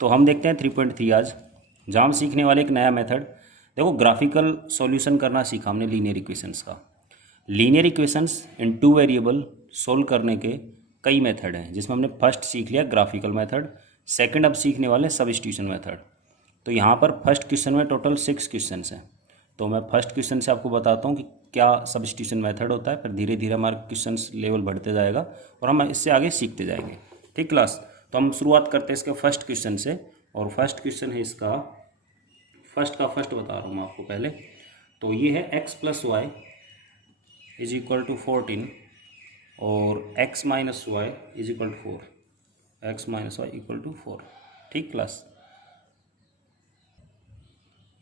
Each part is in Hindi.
तो हम देखते हैं 3.3 आज, जहाँ हम सीखने वाले एक नया मेथड। देखो, ग्राफिकल सॉल्यूशन करना सीखा हमने लीनियर इक्वेशंस का। लीनियर इक्वेशंस इन टू वेरिएबल सोल्व करने के कई मेथड हैं, जिसमें हमने फर्स्ट सीख लिया ग्राफिकल मेथड, सेकंड अब सीखने वाले सब्स्टिट्यूशन मेथड। तो यहाँ पर फर्स्ट क्वेश्चन में टोटल 6 क्वेश्चन हैं। तो मैं फर्स्ट क्वेश्चन से आपको बताता हूँ कि क्या सब्स्टिट्यूशन मेथड होता है, फिर धीरे धीरे हमारा क्वेश्चंस लेवल बढ़ते जाएगा और हम इससे आगे सीखते जाएंगे। ठीक क्लास, तो हम शुरुआत करते हैं इसके फर्स्ट क्वेश्चन से। और फर्स्ट क्वेश्चन है इसका, फर्स्ट का फर्स्ट बता रहा हूँ मैं आपको पहले। तो ये है x plus y is equal to 14 और x minus y is equal to 4, x minus y equal to 4। ठीक क्लास,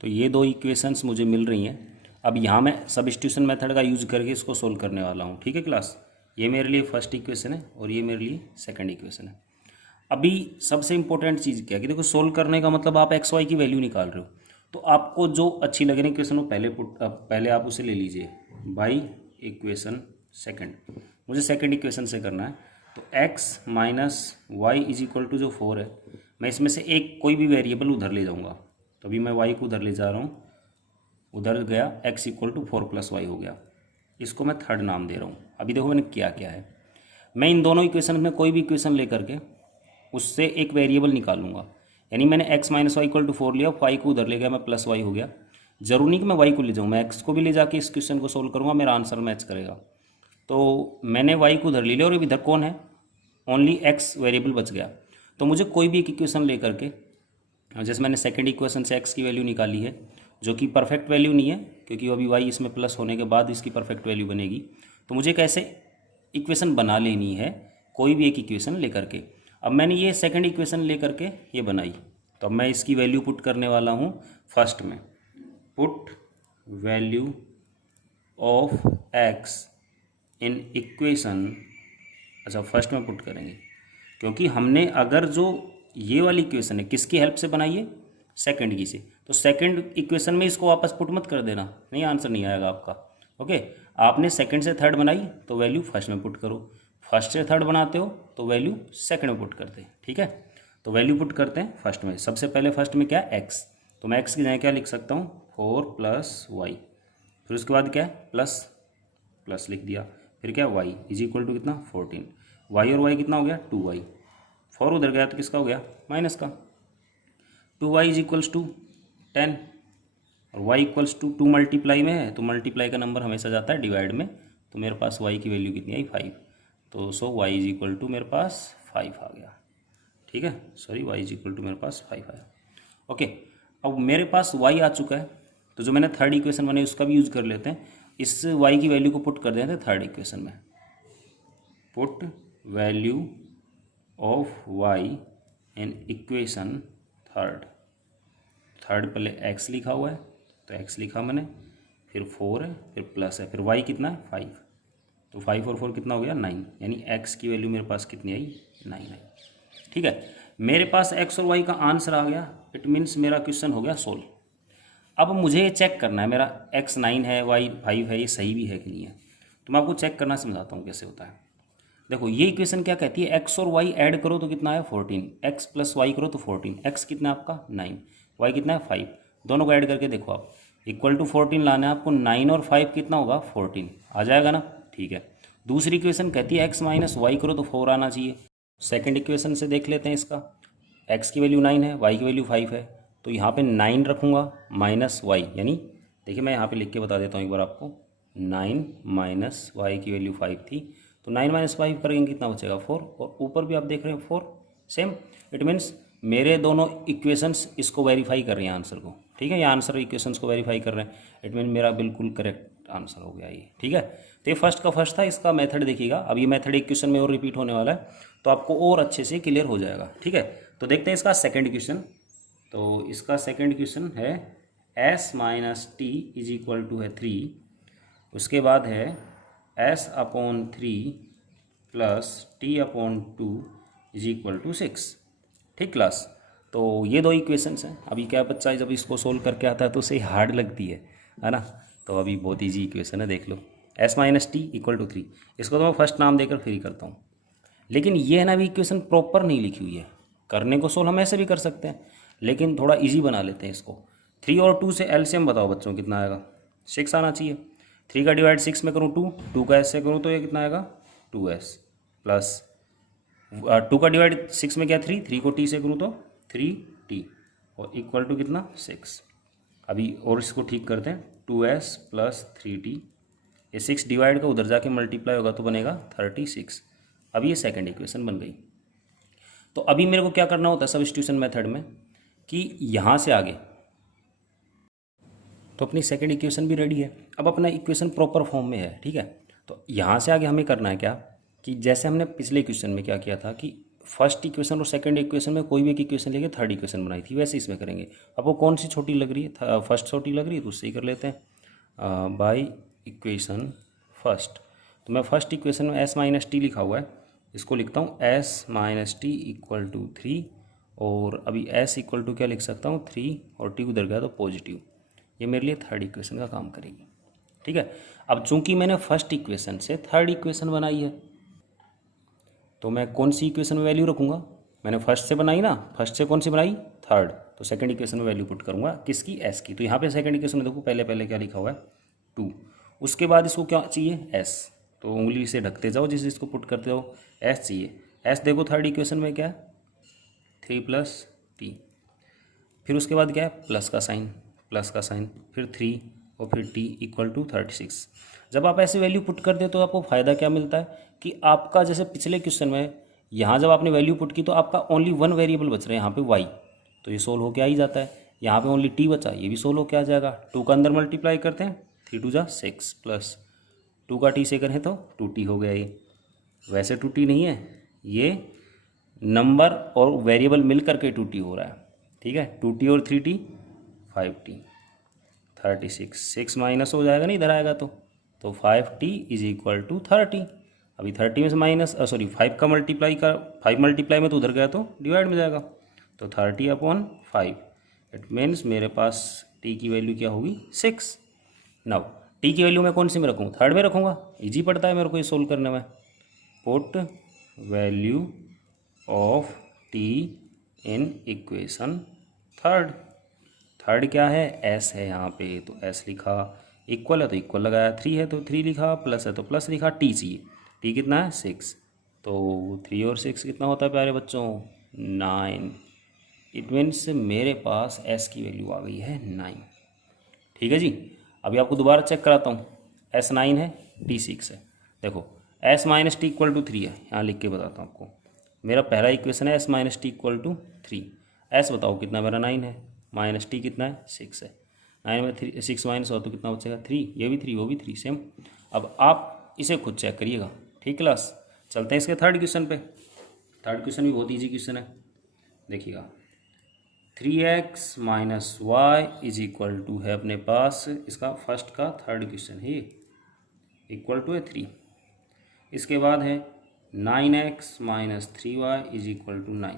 तो ये दो इक्वेशंस मुझे मिल रही हैं। अब यहाँ मैं सब्स्टिट्यूशन मेथड का यूज़ करके इसको सोल्व करने वाला हूँ। ठीक है क्लास, ये मेरे लिए फर्स्ट इक्वेशन है और ये मेरे लिए सेकंड इक्वेशन है। अभी सबसे इंपॉर्टेंट चीज़ क्या है कि देखो, सोल्व करने का मतलब आप एक्स वाई की वैल्यू निकाल रहे हो, तो आपको जो अच्छी लग रही इक्वेशन वो पहले आप उसे ले लीजिए बाई इक्वेशन सेकंड। मुझे सेकंड इक्वेशन से करना है। तो x minus y is equal to जो 4 है, मैं इसमें से एक कोई भी वेरिएबल उधर ले जाऊँगा। तो अभी मैं y को उधर ले जा रहा हूँ, उधर गया x equal to 4 plus y हो गया। इसको मैं थर्ड नाम दे रहा हूँ। अभी देखो मैंने क्या क्या है, मैं इन दोनों इक्वेशन में कोई भी इक्वेशन ले करके उससे एक वेरिएबल निकालूंगा। यानी मैंने x minus y equal to 4 लिया, y को उधर ले गया, मैं प्लस वाई हो गया। जरूरी नहीं कि मैं y को ले जाऊँ, मैं x को भी ले जाके इस क्वेश्चन को सोल्व करूँगा, मेरा आंसर मैच करेगा। तो मैंने y को उधर ले लिया और इधर कौन है, ओनली x वेरिएबल बच गया। तो मुझे कोई भी एक इक्वेशन ले करके, जैसे मैंने सेकंड इक्वेशन से x की वैल्यू निकाली है, जो कि परफेक्ट वैल्यू नहीं है क्योंकि अभी y इसमें प्लस होने के बाद इसकी परफेक्ट वैल्यू बनेगी। तो मुझे कैसे इक्वेशन बना लेनी है, कोई भी एक इक्वेशन ले करके। अब मैंने ये सेकंड इक्वेशन ले करके ये बनाई, तो अब मैं इसकी वैल्यू पुट करने वाला हूँ फर्स्ट में। Put value of x in equation, अच्छा फर्स्ट में पुट करेंगे क्योंकि हमने अगर जो ये वाली इक्वेशन है किसकी हेल्प से बनाई है, सेकंड की से। तो सेकंड इक्वेशन में इसको वापस पुट मत कर देना, नहीं आंसर नहीं आएगा आपका। ओके, आपने सेकंड से थर्ड बनाई तो वैल्यू फर्स्ट में पुट करो, फर्स्ट से थर्ड बनाते हो तो वैल्यू सेकंड में पुट करते हैं। ठीक है, तो वैल्यू पुट करते हैं फर्स्ट में। सबसे पहले फर्स्ट में क्या है, x, तो मैं x की जगह क्या लिख सकता हूँ, 4 प्लस वाई। फिर उसके बाद क्या है, प्लस प्लस लिख दिया। फिर क्या, y इज इक्वल टू कितना, 14। y और y कितना हो गया, 2y। 4 उधर गया तो किसका हो गया, माइनस का। 2y इज इक्वल्स टू 10 और y इक्वल्स टू 2 मल्टीप्लाई में है, तो मल्टीप्लाई का नंबर हमेशा जाता है डिवाइड में। तो मेरे पास y की वैल्यू कितनी आई, 5। तो so y is equal to मेरे पास 5 आ गया। ठीक है, sorry, y is equal to मेरे पास 5 आया। ओके, अब मेरे पास y आ चुका है, तो जो मैंने थर्ड इक्वेशन बनाई उसका भी यूज़ कर लेते हैं। इस y की वैल्यू को पुट कर देते हैं थर्ड इक्वेशन में। Put value of y in equation third. Third पहले x लिखा हुआ है, तो x लिखा मैंने, फिर 4 है, फिर प्लस है, फिर y कितना है, 5। तो 5 और 4 कितना हो गया, 9। यानी x की वैल्यू मेरे पास कितनी आई, 9 आई। ठीक है, मेरे पास x और y का आंसर आ गया। इट मीन्स मेरा क्वेश्चन हो गया सोल्व। अब मुझे ये चेक करना है मेरा x 9 है, y 5 है, ये सही भी है कि नहीं है। तो मैं आपको चेक करना समझाता हूँ कैसे होता है। देखो, ये इक्वेशन क्या कहती है, x और y ऐड करो तो कितना है, 14। x प्लस वाई करो तो 14। x कितना है आपका, 9, y कितना है, 5। दोनों को ऐड करके देखो आप, इक्वल टू 14 लाना है आपको। 9 और 5 कितना होगा, 14 आ जाएगा ना। ठीक है, दूसरी इक्वेशन कहती है x माइनस वाई करो तो 4 आना चाहिए। सेकंड इक्वेशन से देख लेते हैं इसका, x की वैल्यू 9 है, y की वैल्यू 5 है, तो यहाँ पे 9 रखूँगा माइनस वाई। यानी देखिए, मैं यहाँ पे लिख के बता देता हूँ एक बार आपको, 9 माइनस वाई की वैल्यू 5 थी, तो 9 माइनस 5 करेंगे कितना बचेगा, 4। और ऊपर भी आप देख रहे हैं 4, सेम। इट मीन्स मेरे दोनों इक्वेशंस इसको वेरीफाई कर रही हैं आंसर को। ठीक है, ये आंसर इक्वेशंस को वेरीफाई कर रहे हैं। इट मीन मेरा बिल्कुल करेक्ट आंसर हो गया ये। ठीक है, तो ये फर्स्ट का फर्स्ट था। इसका मेथड देखिएगा, अब ये मेथड एक क्वेश्चन में और रिपीट होने वाला है, तो आपको और अच्छे से क्लियर हो जाएगा। ठीक है, तो देखते हैं इसका सेकेंड क्वेश्चन। तो इसका सेकेंड क्वेश्चन है s minus t is equal to है 3। उसके बाद है s upon 3 plus t upon 2 is equal to 6। ठीक क्लास, तो ये दो इक्वेशंस हैं। अभी क्या बच्चा है, जब इसको सोल्व करके आता है तो उसे हार्ड लगती है ना। तो अभी बहुत ईजी इक्वेशन है, देख लो, s minus t equal to 3। इसको तो मैं फर्स्ट नाम देकर फिर ही करता हूँ। लेकिन ये है ना, अभी इक्वेशन प्रॉपर नहीं लिखी हुई है, करने को सोल्व हम ऐसे भी कर सकते हैं, लेकिन थोड़ा इजी बना लेते हैं इसको। 3 और 2 से एलसीएम बताओ बच्चों कितना आएगा, 6 आना चाहिए। 3 का डिवाइड 6 में करूँ 2 का एस से करूँ तो ये कितना आएगा 2s प्लस 2 का डिवाइड 6 में क्या 3 को t से करूँ तो 3t और इक्वल टू कितना 6। अभी और इसको ठीक करते हैं, 2s प्लस 3t, ये 6 डिवाइड का उधर जाके मल्टीप्लाई होगा तो बनेगा 36। अब ये सेकंड इक्वेशन बन गई। तो अभी मेरे को क्या करना होता है सब्स्टिट्यूशन मेथड में कि यहाँ से आगे तो अपनी सेकंड इक्वेशन भी रेडी है, अब अपना इक्वेशन प्रॉपर फॉर्म में है, ठीक है। तो यहाँ से आगे हमें करना है क्या कि जैसे हमने पिछले इक्वेशन में क्या किया था कि फर्स्ट इक्वेशन और सेकंड इक्वेशन में कोई भी एक इक्वेशन लेके थर्ड इक्वेशन बनाई थी, वैसे इसमें करेंगे। अब वो कौन सी छोटी लग रही है, फर्स्ट छोटी लग रही है तो उससे ही कर लेते हैं बाई इक्वेशन फर्स्ट। तो मैं फर्स्ट इक्वेशन में s माइनस टी लिखा हुआ है, इसको लिखता हूँ s minus t equal to 3, और अभी s इक्वल टू क्या लिख सकता हूँ 3 और t उधर गया तो पॉजिटिव। ये मेरे लिए थर्ड इक्वेशन का काम करेगी, ठीक है। अब चूंकि मैंने फर्स्ट इक्वेशन से थर्ड इक्वेशन बनाई है तो मैं कौन सी इक्वेशन में वैल्यू रखूँगा, मैंने फर्स्ट से बनाई ना, फर्स्ट से कौन सी बनाई थर्ड, तो सेकंड इक्वेशन में वैल्यू पुट करूँगा किसकी s की। तो यहाँ पे सेकंड इक्वेशन में देखो पहले क्या लिखा हुआ है 2, उसके बाद इसको क्या चाहिए s, तो उंगली से ढकते जाओ जिस इसको पुट करते जाओ, s चाहिए। s देखो थर्ड इक्वेशन में क्या है 3 प्लस t, फिर उसके बाद क्या है प्लस का साइन, फिर 3 और फिर t इक्वल टू 36। जब आप ऐसे वैल्यू पुट करते हो तो आपको फ़ायदा क्या मिलता है कि आपका जैसे पिछले क्वेश्चन में यहाँ जब आपने वैल्यू पुट की तो आपका ओनली वन वेरिएबल बच रहा है यहाँ पे y, तो ये सोल्व होके आ ही जाता है। यहाँ पे ओनली t बचा, ये भी सोल्व होके आ जाएगा। 2 का अंदर मल्टीप्लाई करते हैं, 3 2 जा 6 प्लस 2 का t से करें तो 2t हो गया। ये वैसे 2t नहीं है, ये नंबर और वेरिएबल मिल करके 2t हो रहा है, ठीक है। 2t और 3t 5t 36, 6 माइनस हो जाएगा नहीं इधर आएगा तो 5t इज इक्वल टू 30। अभी 30 में से माइनस 5 का मल्टीप्लाई का 5 मल्टीप्लाई में तो उधर गया तो डिवाइड में जाएगा, तो 30/5। इट मीन्स मेरे पास t की वैल्यू क्या होगी 6। नाउ t की वैल्यू मैं कौन सी में रखूँ, थर्ड में रखूँगा, इजी पड़ता है मेरे को ये सोल्व करने में। Put value of t in equation third क्या है s है यहाँ पे, तो s लिखा, इक्वल है तो इक्वल लगाया, 3 है तो 3 लिखा, प्लस है तो प्लस लिखा, t चाहिए, t कितना है 6, तो 3 और 6 कितना होता है प्यारे बच्चों 9। इट मीन्स मेरे पास s की वैल्यू आ गई है 9, ठीक है जी। अभी आपको दोबारा चेक कराता हूँ, s 9 है t 6 है। देखो s minus t equal to 3 है, यहाँ लिख के बताता हूँ आपको। मेरा पहला इक्वेशन है s minus t equal to 3, s बताओ कितना मेरा 9 है, माइनस टी कितना है 6 है, 9 में 6 माइनस हो तो कितना बचेगा 3, ये भी 3 वो भी 3 सेम। अब आप इसे खुद चेक करिएगा, ठीक क्लास। चलते हैं इसके थर्ड क्वेश्चन पे। थर्ड क्वेश्चन भी बहुत इजी क्वेश्चन है, देखिएगा 3x minus y is equal to है अपने पास, इसका फर्स्ट का थर्ड क्वेश्चन है ये, इक्वल टू है 3। इसके बाद है 9x minus 3y is equal to 9।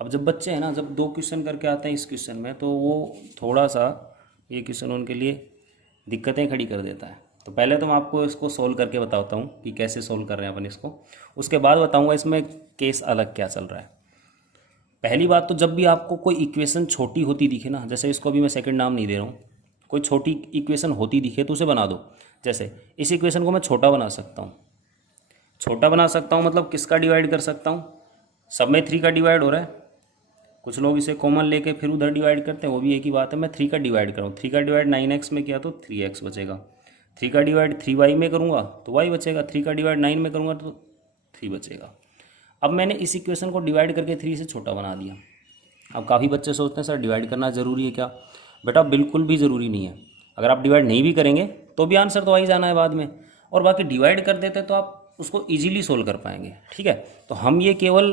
अब जब बच्चे हैं ना, जब 2 क्वेश्चन करके आते हैं इस क्वेश्चन में, तो वो थोड़ा सा ये क्वेश्चन उनके लिए दिक्कतें खड़ी कर देता है। तो पहले तो मैं आपको इसको सोल्व करके बताता हूँ कि कैसे सोल्व कर रहे हैं अपन इसको, उसके बाद बताऊँगा इसमें केस अलग क्या चल रहा है। पहली बात तो जब भी आपको कोई इक्वेशन छोटी होती दिखे ना, जैसे इसको अभी मैं सेकंड नाम नहीं दे रहा हूँ, कोई छोटी इक्वेशन होती दिखे तो उसे बना दो। जैसे इस इक्वेशन को मैं छोटा बना सकता हूँ, छोटा बना सकता हूँ मतलब किसका डिवाइड कर सकता हूँ, सब में 3 का डिवाइड हो रहा है। कुछ लोग इसे कॉमन लेके फिर उधर डिवाइड करते हैं, वो भी एक ही बात है। मैं 3 का डिवाइड करूँ, 3 का डिवाइड 9x में किया तो 3x बचेगा, 3 का डिवाइड 3y में करूँगा तो y बचेगा, 3 का डिवाइड 9 में करूँगा तो 3 बचेगा। अब मैंने इस इक्वेशन को डिवाइड करके 3 से छोटा बना दिया। अब काफ़ी बच्चे सोचते हैं सर डिवाइड करना ज़रूरी है क्या, बेटा बिल्कुल भी ज़रूरी नहीं है। अगर आप डिवाइड नहीं भी करेंगे तो भी आंसर तो आ ही जाना है बाद में, और बाकी डिवाइड कर देते तो आप उसको इजीली सोल्व कर पाएंगे, ठीक है। तो हम ये केवल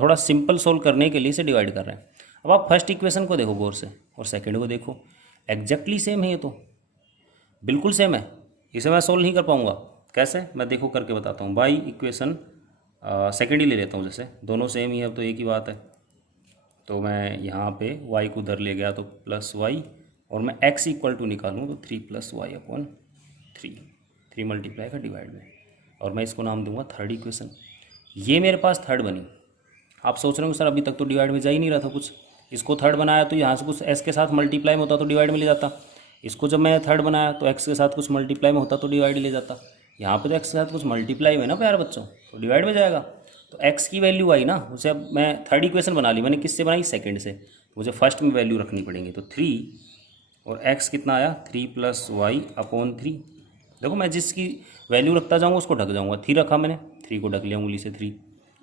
थोड़ा सिंपल सोल्व करने के लिए इसे डिवाइड कर रहे हैं। अब आप फर्स्ट इक्वेशन को देखो गौर से और सेकंड को देखो, एग्जैक्टली सेम है, ये तो बिल्कुल सेम है। इसे मैं सोल्व नहीं कर पाऊँगा, कैसे मैं देखो करके बताता हूँ। बाई इक्वेशन सेकेंड ही ले लेता हूँ, जैसे दोनों सेम ही है अब तो एक ही बात है। तो मैं यहाँ पे y को उधर ले गया तो प्लस वाई, और मैं x इक्वल टू निकालूँ तो 3 प्लस वाई अपॉन 3 मल्टीप्लाई का डिवाइड में, और मैं इसको नाम दूंगा थर्ड इक्वेशन। ये मेरे पास थर्ड बनी। आप सोच रहे हो सर अभी तक तो डिवाइड में जा ही नहीं रहा था कुछ, इसको थर्ड बनाया तो यहाँ से कुछ एस के साथ मल्टीप्लाई में होता तो डिवाइड में ले जाता, इसको जब मैं थर्ड बनाया तो एक्स के साथ कुछ मल्टीप्लाई में होता तो डिवाइड ले जाता, यहाँ पे तो एक्स के साथ कुछ मल्टीप्लाई में ना प्यारे बच्चों, तो डिवाइड में जाएगा। तो एक्स की वैल्यू आई ना, उसे अब मैं थर्ड इक्वेशन बना ली, मैंने किससे बनाई, सेकंड से, मुझे फर्स्ट में वैल्यू रखनी पड़ेंगी। तो 3 और एक्स कितना आया 3 + y/3। देखो मैं जिसकी वैल्यू रखता जाऊँगा उसको ढक जाऊँगा, 3 रखा मैंने, 3 को ढक लिया उंगली से 3,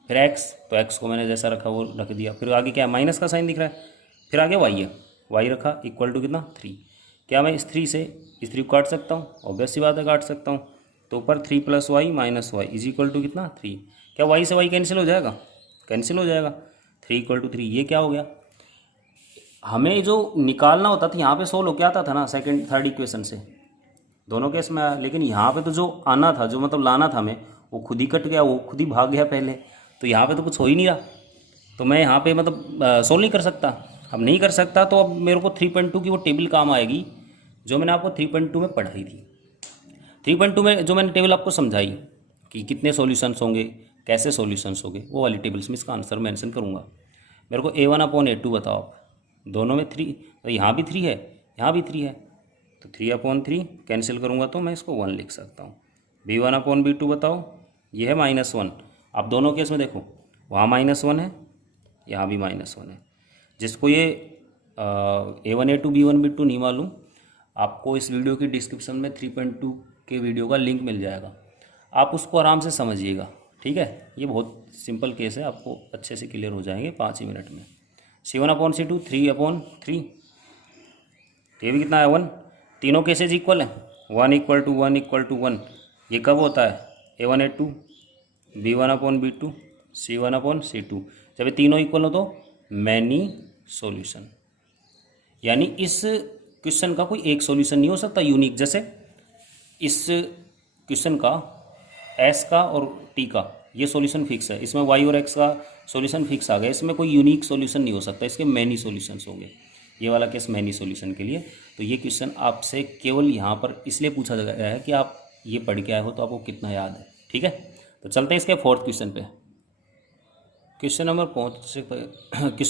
फिर एक्स, तो एक्स को मैंने जैसा रखा वो रख दिया, फिर आगे क्या माइनस का साइन दिख रहा है, फिर आगे वाई है, वाई रखा इक्वल टू कितना 3। क्या मैं इस 3 से इस 3 को काट सकता हूँ, ऑब्वियस सी बात है काट सकता हूँ। तो ऊपर 3 + y - y इज टू कितना 3। क्या y से y कैंसिल हो जाएगा, कैंसिल हो जाएगा, 3 = 3। ये क्या हो गया, हमें जो निकालना होता था यहाँ पे सोल्व हो क्या आता था ना सेकंड थर्ड इक्वेशन से, दोनों केस में आया, लेकिन यहाँ पे तो जो आना था, जो मतलब लाना था हमें, वो खुद ही कट गया, वो खुद ही भाग गया पहले, तो यहाँ पे तो कुछ हो ही नहीं रहा, तो मैं यहाँ पे मतलब सोल्व नहीं कर सकता। अब नहीं कर सकता तो अब मेरे को 3.2 की वो टेबल काम आएगी जो मैंने आपको 3.2 में पढ़ाई थी। 3.2 में जो मैंने टेबल आपको समझाई कि कितने सॉल्यूशंस होंगे, कैसे सॉल्यूशंस होंगे, वो वाली टेबल्स में इसका आंसर मेंशन करूँगा। मेरे को A1/A2 बताओ आप, दोनों में 3, तो यहाँ भी 3 है, यहाँ भी 3 है, तो 3/3 कैंसिल करूँगा तो मैं इसको 1 लिख सकता हूँ। B1/B2 बताओ, ये है -1। आप दोनों केस में देखो, वहाँ -1 है, यहाँ भी -1 है। जिसको ये A1A2 B1B2 नहीं मालूम, आपको इस वीडियो की डिस्क्रिप्शन में 3.2 के वीडियो का लिंक मिल जाएगा, आप उसको आराम से समझिएगा, ठीक है। ये बहुत सिंपल केस है, आपको अच्छे से क्लियर हो जाएंगे 5 ही मिनट में। C1/C2 3/3, ये भी कितना है 1, तीनों केसेज इक्वल हैं, 1 = 1 = 1। ये कब होता है, A1A2 B1/B2 C1/C2, जब ये तीनों इक्वल हो तो मैनी सॉल्यूशन, यानी इस क्वेश्चन का कोई एक सॉल्यूशन नहीं हो सकता यूनिक। जैसे इस क्वेश्चन का एस का और टी का ये सॉल्यूशन फिक्स है, इसमें वाई और एक्स का सॉल्यूशन फिक्स आ गया, इसमें कोई यूनिक सॉल्यूशन नहीं हो सकता, इसके मैनी सॉल्यूशंस होंगे। ये वाला केस मैनी सॉल्यूशन के लिए, तो ये क्वेश्चन आपसे केवल यहाँ पर इसलिए पूछा गया है कि आप ये पढ़ के आए हो तो आपको कितना याद है, ठीक है। तो चलते हैं इसके फोर्थ क्वेश्चन पे। क्वेश्चन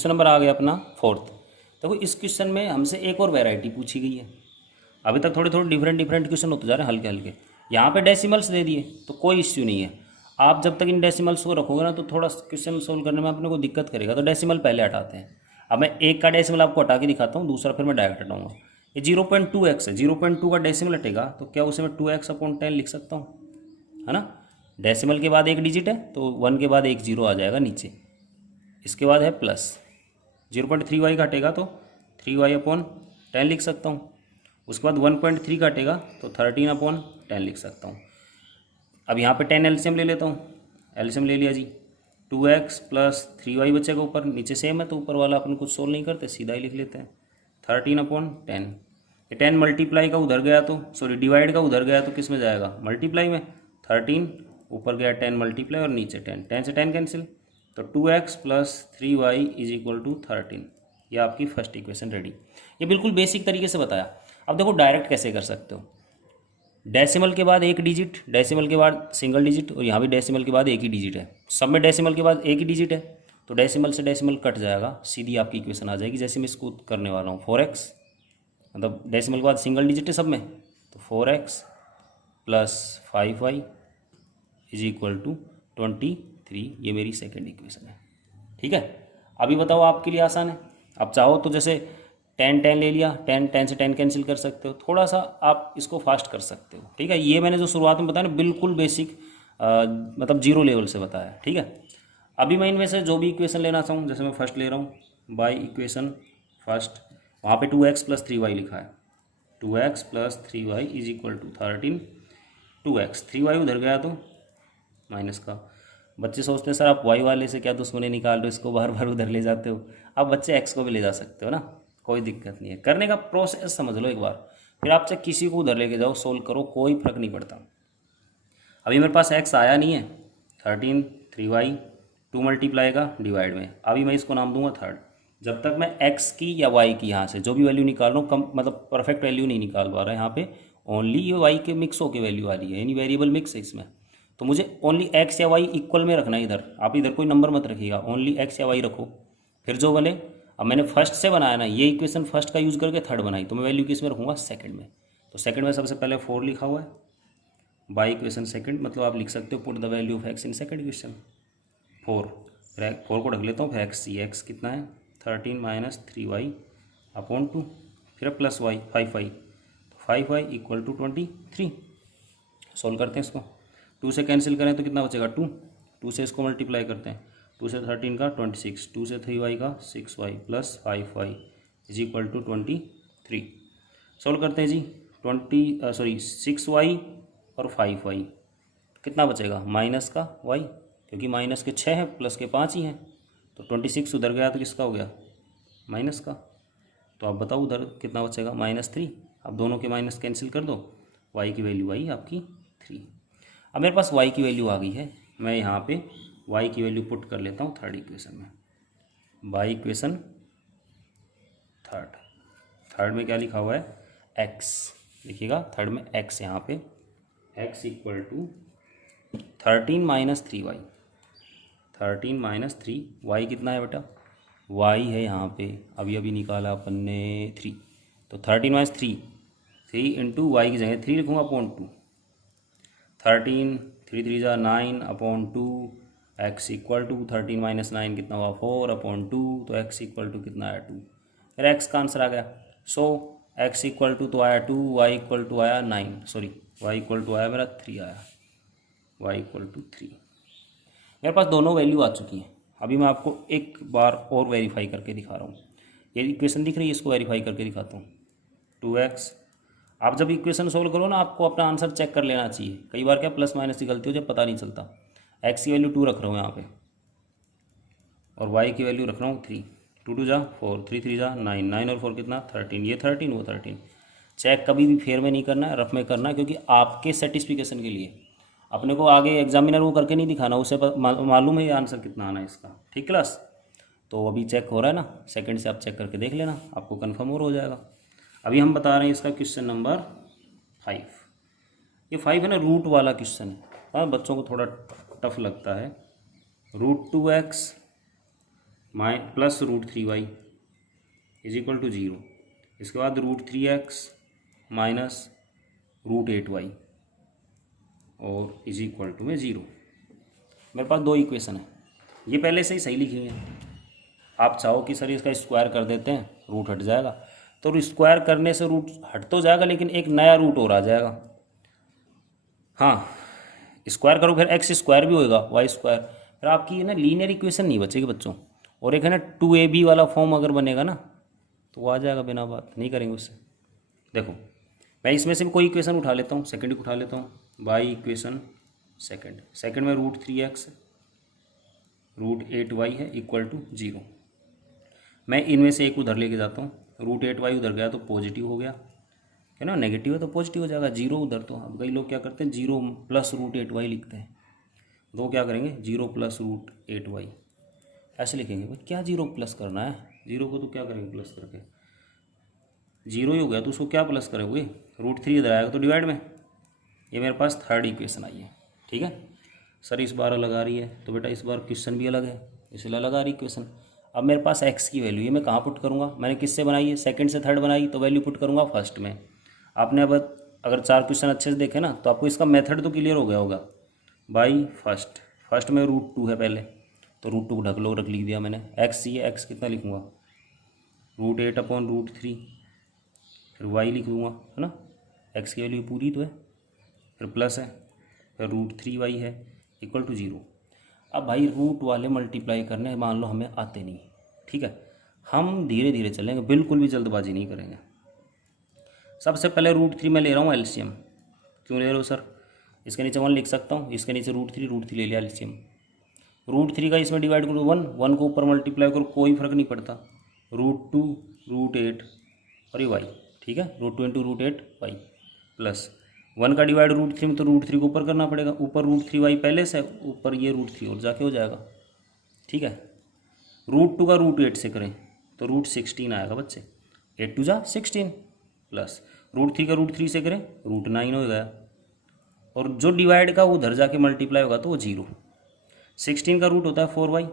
नंबर आ गया अपना फोर्थ। देखो इस क्वेश्चन में हमसे एक और वैरायटी पूछी गई है, अभी तक थोड़े थोड़े डिफरेंट क्वेश्चन होते जा रहे हैं, हल्के हल्के। यहाँ पे डेसिमल्स दे दिए तो कोई इश्यू नहीं है, आप जब तक इन डेसिमल्स को रखोगे ना तो थोड़ा क्वेश्चन सोल्व करने में अपने को दिक्कत करेगा। तो डेसिमल पहले हटाते हैं। अब मैं एक का डेसिमल आपको हटा के दिखाता हूँ, दूसरा फिर मैं डायरेक्ट हटाऊँगा। ये 0.2x है, 0.2 का डेसिमल हटेगा तो क्या उसे मैं 2x/10 लिख सकता हूँ, है ना। डेसिमल के बाद एक डिजिट है तो 1 के बाद एक 0 आ जाएगा नीचे, इसके बाद है प्लस, 0.3y काटेगा तो 3y/10 लिख सकता हूँ। उसके बाद 1.3 काटेगा तो 13/10 लिख सकता हूँ। अब यहाँ पे 10 एलसीएम ले लेता हूँ, एलसीएम ले लिया जी, 2x + 3y बचेगा ऊपर, नीचे सेम है तो ऊपर वाला अपन कुछ सोल्व नहीं करते, सीधा ही लिख लेते हैं 13/10। ये 10 मल्टीप्लाई का उधर गया तो सॉरी डिवाइड का उधर गया तो किस में जाएगा, मल्टीप्लाई में। 13 ऊपर गया 10 मल्टीप्लाई और नीचे 10, 10 से 10 कैंसिल, तो 2x + 3y = 13। ये आपकी फर्स्ट इक्वेशन रेडी। ये बिल्कुल बेसिक तरीके से बताया। अब देखो डायरेक्ट कैसे कर सकते हो, डेसिमल के बाद एक डिजिट, डेसिमल के बाद सिंगल डिजिट, और यहाँ भी डेसिमल के बाद एक ही डिजिट है, सब में डेसिमल के बाद एक ही डिजिट है, तो डेसिमल से डेसिमल कट जाएगा, सीधी आपकी इक्वेशन आ जाएगी। जैसे मैं इसको करने वाला हूँ 4x, मतलब डेसिमल के बाद सिंगल डिजिट है सब में, तो 4x + 5y = 23। ये मेरी सेकेंड इक्वेशन है, ठीक है। अभी बताओ आपके लिए आसान है, आप चाहो तो जैसे 10 ले लिया, 10 से 10 कैंसिल कर सकते हो, थोड़ा सा आप इसको फास्ट कर सकते हो, ठीक है। ये मैंने जो शुरुआत में बताया ना बिल्कुल बेसिक मतलब 0 लेवल से बताया, ठीक है। अभी मैं इनमें से जो भी इक्वेशन लेना चाहूँ, जैसे मैं फर्स्ट ले रहा हूँ बाय इक्वेशन फर्स्ट, वहाँ पे 2x + 3y लिखा है, 2x + 3y = 13, 2x 3y उधर गया तो माइनस का। बच्चे सोचते हैं सर आप y वाले से क्या दुश्मनी निकाल रहे हो, इसको बार बार उधर ले जाते हो। अब बच्चे x को भी ले जा सकते हो ना, कोई दिक्कत नहीं है, करने का प्रोसेस समझ लो एक बार, फिर आप चाहे किसी को उधर लेके जाओ सोल्व करो, कोई फर्क नहीं पड़ता। अभी मेरे पास x आया नहीं है, 13 3y 2 मल्टीप्लाई का डिवाइड में, अभी मैं इसको नाम दूंगा थर्ड। जब तक मैं x की या y की यहाँ से जो भी वैल्यू निकाल रहा हूँ, कम मतलब परफेक्ट वैल्यू नहीं निकाल पा रहा है यहाँ पे, ओनली ये y के मिक्स होकर वैल्यू आ रही है, यानी वेरिएबल मिक्स है इसमें। तो मुझे ओनली एक्स या वाई इक्वल में रखना है इधर, आप इधर कोई नंबर मत रखिएगा, ओनली एक्स या वाई रखो। फिर जो बोले, अब मैंने फर्स्ट से बनाया ना, ये इक्वेशन फर्स्ट का यूज़ करके थर्ड बनाई, तो मैं वैल्यू किस में रखूँगा, सेकंड में। तो सेकंड में सबसे पहले 4 लिखा हुआ है, बाई इक्वेशन सेकंड, मतलब आप लिख सकते हो put the value of x in second equation 4। फिर 4 को रख लेता हूँ, फिर एक्स, ये एक्स कितना है 13 माइनस 3y अपॉन 2, फिर प्लस वाई 5y, तो 5y इक्वल टू 23। सॉल्व करते हैं इसको, 2 से कैंसिल करें तो कितना बचेगा 2, 2 से इसको मल्टीप्लाई करते हैं, 2 से 13 का 26, 2 से 3y का 6y plus 5y is equal to 23। Solve करते हैं जी, 6y और 5y, कितना बचेगा माइनस का y, क्योंकि माइनस के 6 हैं प्लस के 5 ही हैं, तो 26 उधर गया तो किसका हो गया, माइनस का। तो आप बताओ उधर कितना बचेगा, -3। अब दोनों के माइनस कैंसिल कर दो, y की वैल्यू आई आपकी 3। अब मेरे पास y की वैल्यू आ गई है, मैं यहाँ पे y की वैल्यू पुट कर लेता हूँ थर्ड इक्वेशन में, बाई इक्वेशन थर्ड में क्या लिखा हुआ है, x, देखिएगा थर्ड में x, यहाँ पे x equal to 13 minus 3y, 13 minus 3y कितना है बेटा, y है यहाँ पे अभी निकाला अपन ने 3, तो 13 माइनस 3 इंटू वाई की जगह 3 लिखूँगा अपॉन 2, 13 3 3 जा 9 upon 2, x equal to 13 minus 9 कितना हुआ 4 अपॉन 2, तो x इक्वल टू कितना आया 2, फिर x का आंसर आ गया। सो x इक्वल टू तो आया 2, y इक्वल टू आया 9, सॉरी y इक्वल टू आया मेरा 3 आया, y इक्वल टू 3। मेरे पास दोनों वैल्यू आ चुकी हैं। अभी मैं आपको एक बार और वेरीफाई करके दिखा रहा हूँ, ये इक्वेशन दिख रही है, इसको वेरीफाई करके दिखाता हूँ। 2x, आप जब इक्वेशन सोल्व करो ना, आपको अपना आंसर चेक कर लेना चाहिए, कई बार क्या प्लस माइनस की गलती हो जाए पता नहीं चलता। x की वैल्यू 2 रख रहा हूँ यहाँ पे, और y की वैल्यू रख रहा हूँ 3, 2 2 जा 4, 3 3 जा 9, 9 और 4 कितना 13, ये 13 वो 13। चेक कभी भी फेयर में नहीं करना है, रफ में करना है, क्योंकि आपके सेटिस्फिकेशन के लिए, अपने को आगे एग्जामिनर वो करके नहीं दिखाना, उसे मालूम है ये आंसर कितना आना है इसका। ठीक क्लास, तो अभी चेक हो रहा है ना, सेकंड से आप चेक करके देख लेना, आपको कंफर्म और हो जाएगा। अभी हम बता रहे हैं इसका क्वेश्चन नंबर 5। ये 5 है ना, रूट वाला क्वेश्चन है, हाँ बच्चों को थोड़ा टफ लगता है। √2x plus √3y is equal to 0, इसके बाद √3x माइनस √8y और इज इक्वल टू में 0। मेरे पास दो इक्वेशन है, ये पहले से ही सही लिखी है। आप चाहो कि सर इसका स्क्वायर कर देते हैं, रूट हट जाएगा, तो स्क्वायर करने से रूट हट तो जाएगा, लेकिन एक नया रूट और आ जाएगा। हाँ, स्क्वायर करो फिर एक्स स्क्वायर भी होएगा, वाई स्क्वायर, फिर आपकी ये ना लीनियर इक्वेशन नहीं बचेगी बच्चों। और एक है ना 2ab वाला फॉर्म अगर बनेगा ना, तो वो आ जाएगा, बिना बात नहीं करेंगे उससे। देखो मैं इसमें से भी कोई इक्वेशन उठा लेता हूँ, सेकंड उठा लेता हूँ, बाई इक्वेशन सेकंड में √3x √8y है इक्वल टू 0। मैं इनमें से एक उधर लेके जाता हूँ, √8y उधर गया तो पॉजिटिव हो गया, है ना, नेगेटिव है तो पॉजिटिव हो जाएगा, 0 उधर। तो अब कई लोग क्या करते हैं 0 प्लस √8y लिखते हैं, तो क्या करेंगे 0 प्लस √8y ऐसे लिखेंगे। भाई क्या 0 प्लस करना है, 0 को तो क्या करेंगे प्लस करके, 0 ही हो गया तो उसको क्या प्लस करोगे, √3 इधर आएगा तो डिवाइड में। ये मेरे पास थर्ड इक्वेशन आई है। ठीक है सर, इस बार अलग आ रही है, तो बेटा इस बार क्वेश्चन भी अलग है, इसलिए अलग आ रही इक्वेशन। अब मेरे पास x की वैल्यू है, मैं कहाँ पुट करूँगा, मैंने किससे बनाई है, सेकंड से थर्ड बनाई, तो वैल्यू पुट करूँगा फर्स्ट में। आपने अब अगर 4 क्वेश्चन अच्छे से देखे ना, तो आपको इसका मेथड तो क्लियर हो गया होगा। बाई फर्स्ट में √2 है पहले, तो √2 को ढक लो, रख लिख दिया मैंने। x चाहिए, x कितना लिखूँगा √8 अपॉन √3, फिर y लिख दूँगा, है ना, x की वैल्यू पूरी तो है, फिर प्लस है, फिर √3y है इक्वल टू 0। अब भाई रूट वाले मल्टीप्लाई करने मान लो हमें आते नहीं, ठीक है, हम धीरे धीरे चलेंगे, बिल्कुल भी जल्दबाजी नहीं करेंगे। सबसे पहले √3 में ले रहा हूँ एलसीएम। क्यों ले रहे हो सर, इसके नीचे 1 लिख सकता हूँ, इसके नीचे √3 ले लिया एलसीएम। √3 का इसमें डिवाइड करो 1 को ऊपर मल्टीप्लाई करो, कोई फर्क नहीं पड़ता, √2 √8 और ये y, ठीक है, √2 इंटू √8y प्लस 1 का डिवाइड √3 में, तो √3 को ऊपर करना पड़ेगा, ऊपर √3y पहले से, ऊपर ये √3 और जाके हो जाएगा। ठीक है, √2 का √8 से करें तो √16 आएगा बच्चे, 8 2 जा 16 प्लस √3 का √3 से करें √9 हो गया, और जो डिवाइड का वो उधर जाके मल्टीप्लाई होगा तो वो 0। 16 का रूट होता है 4y,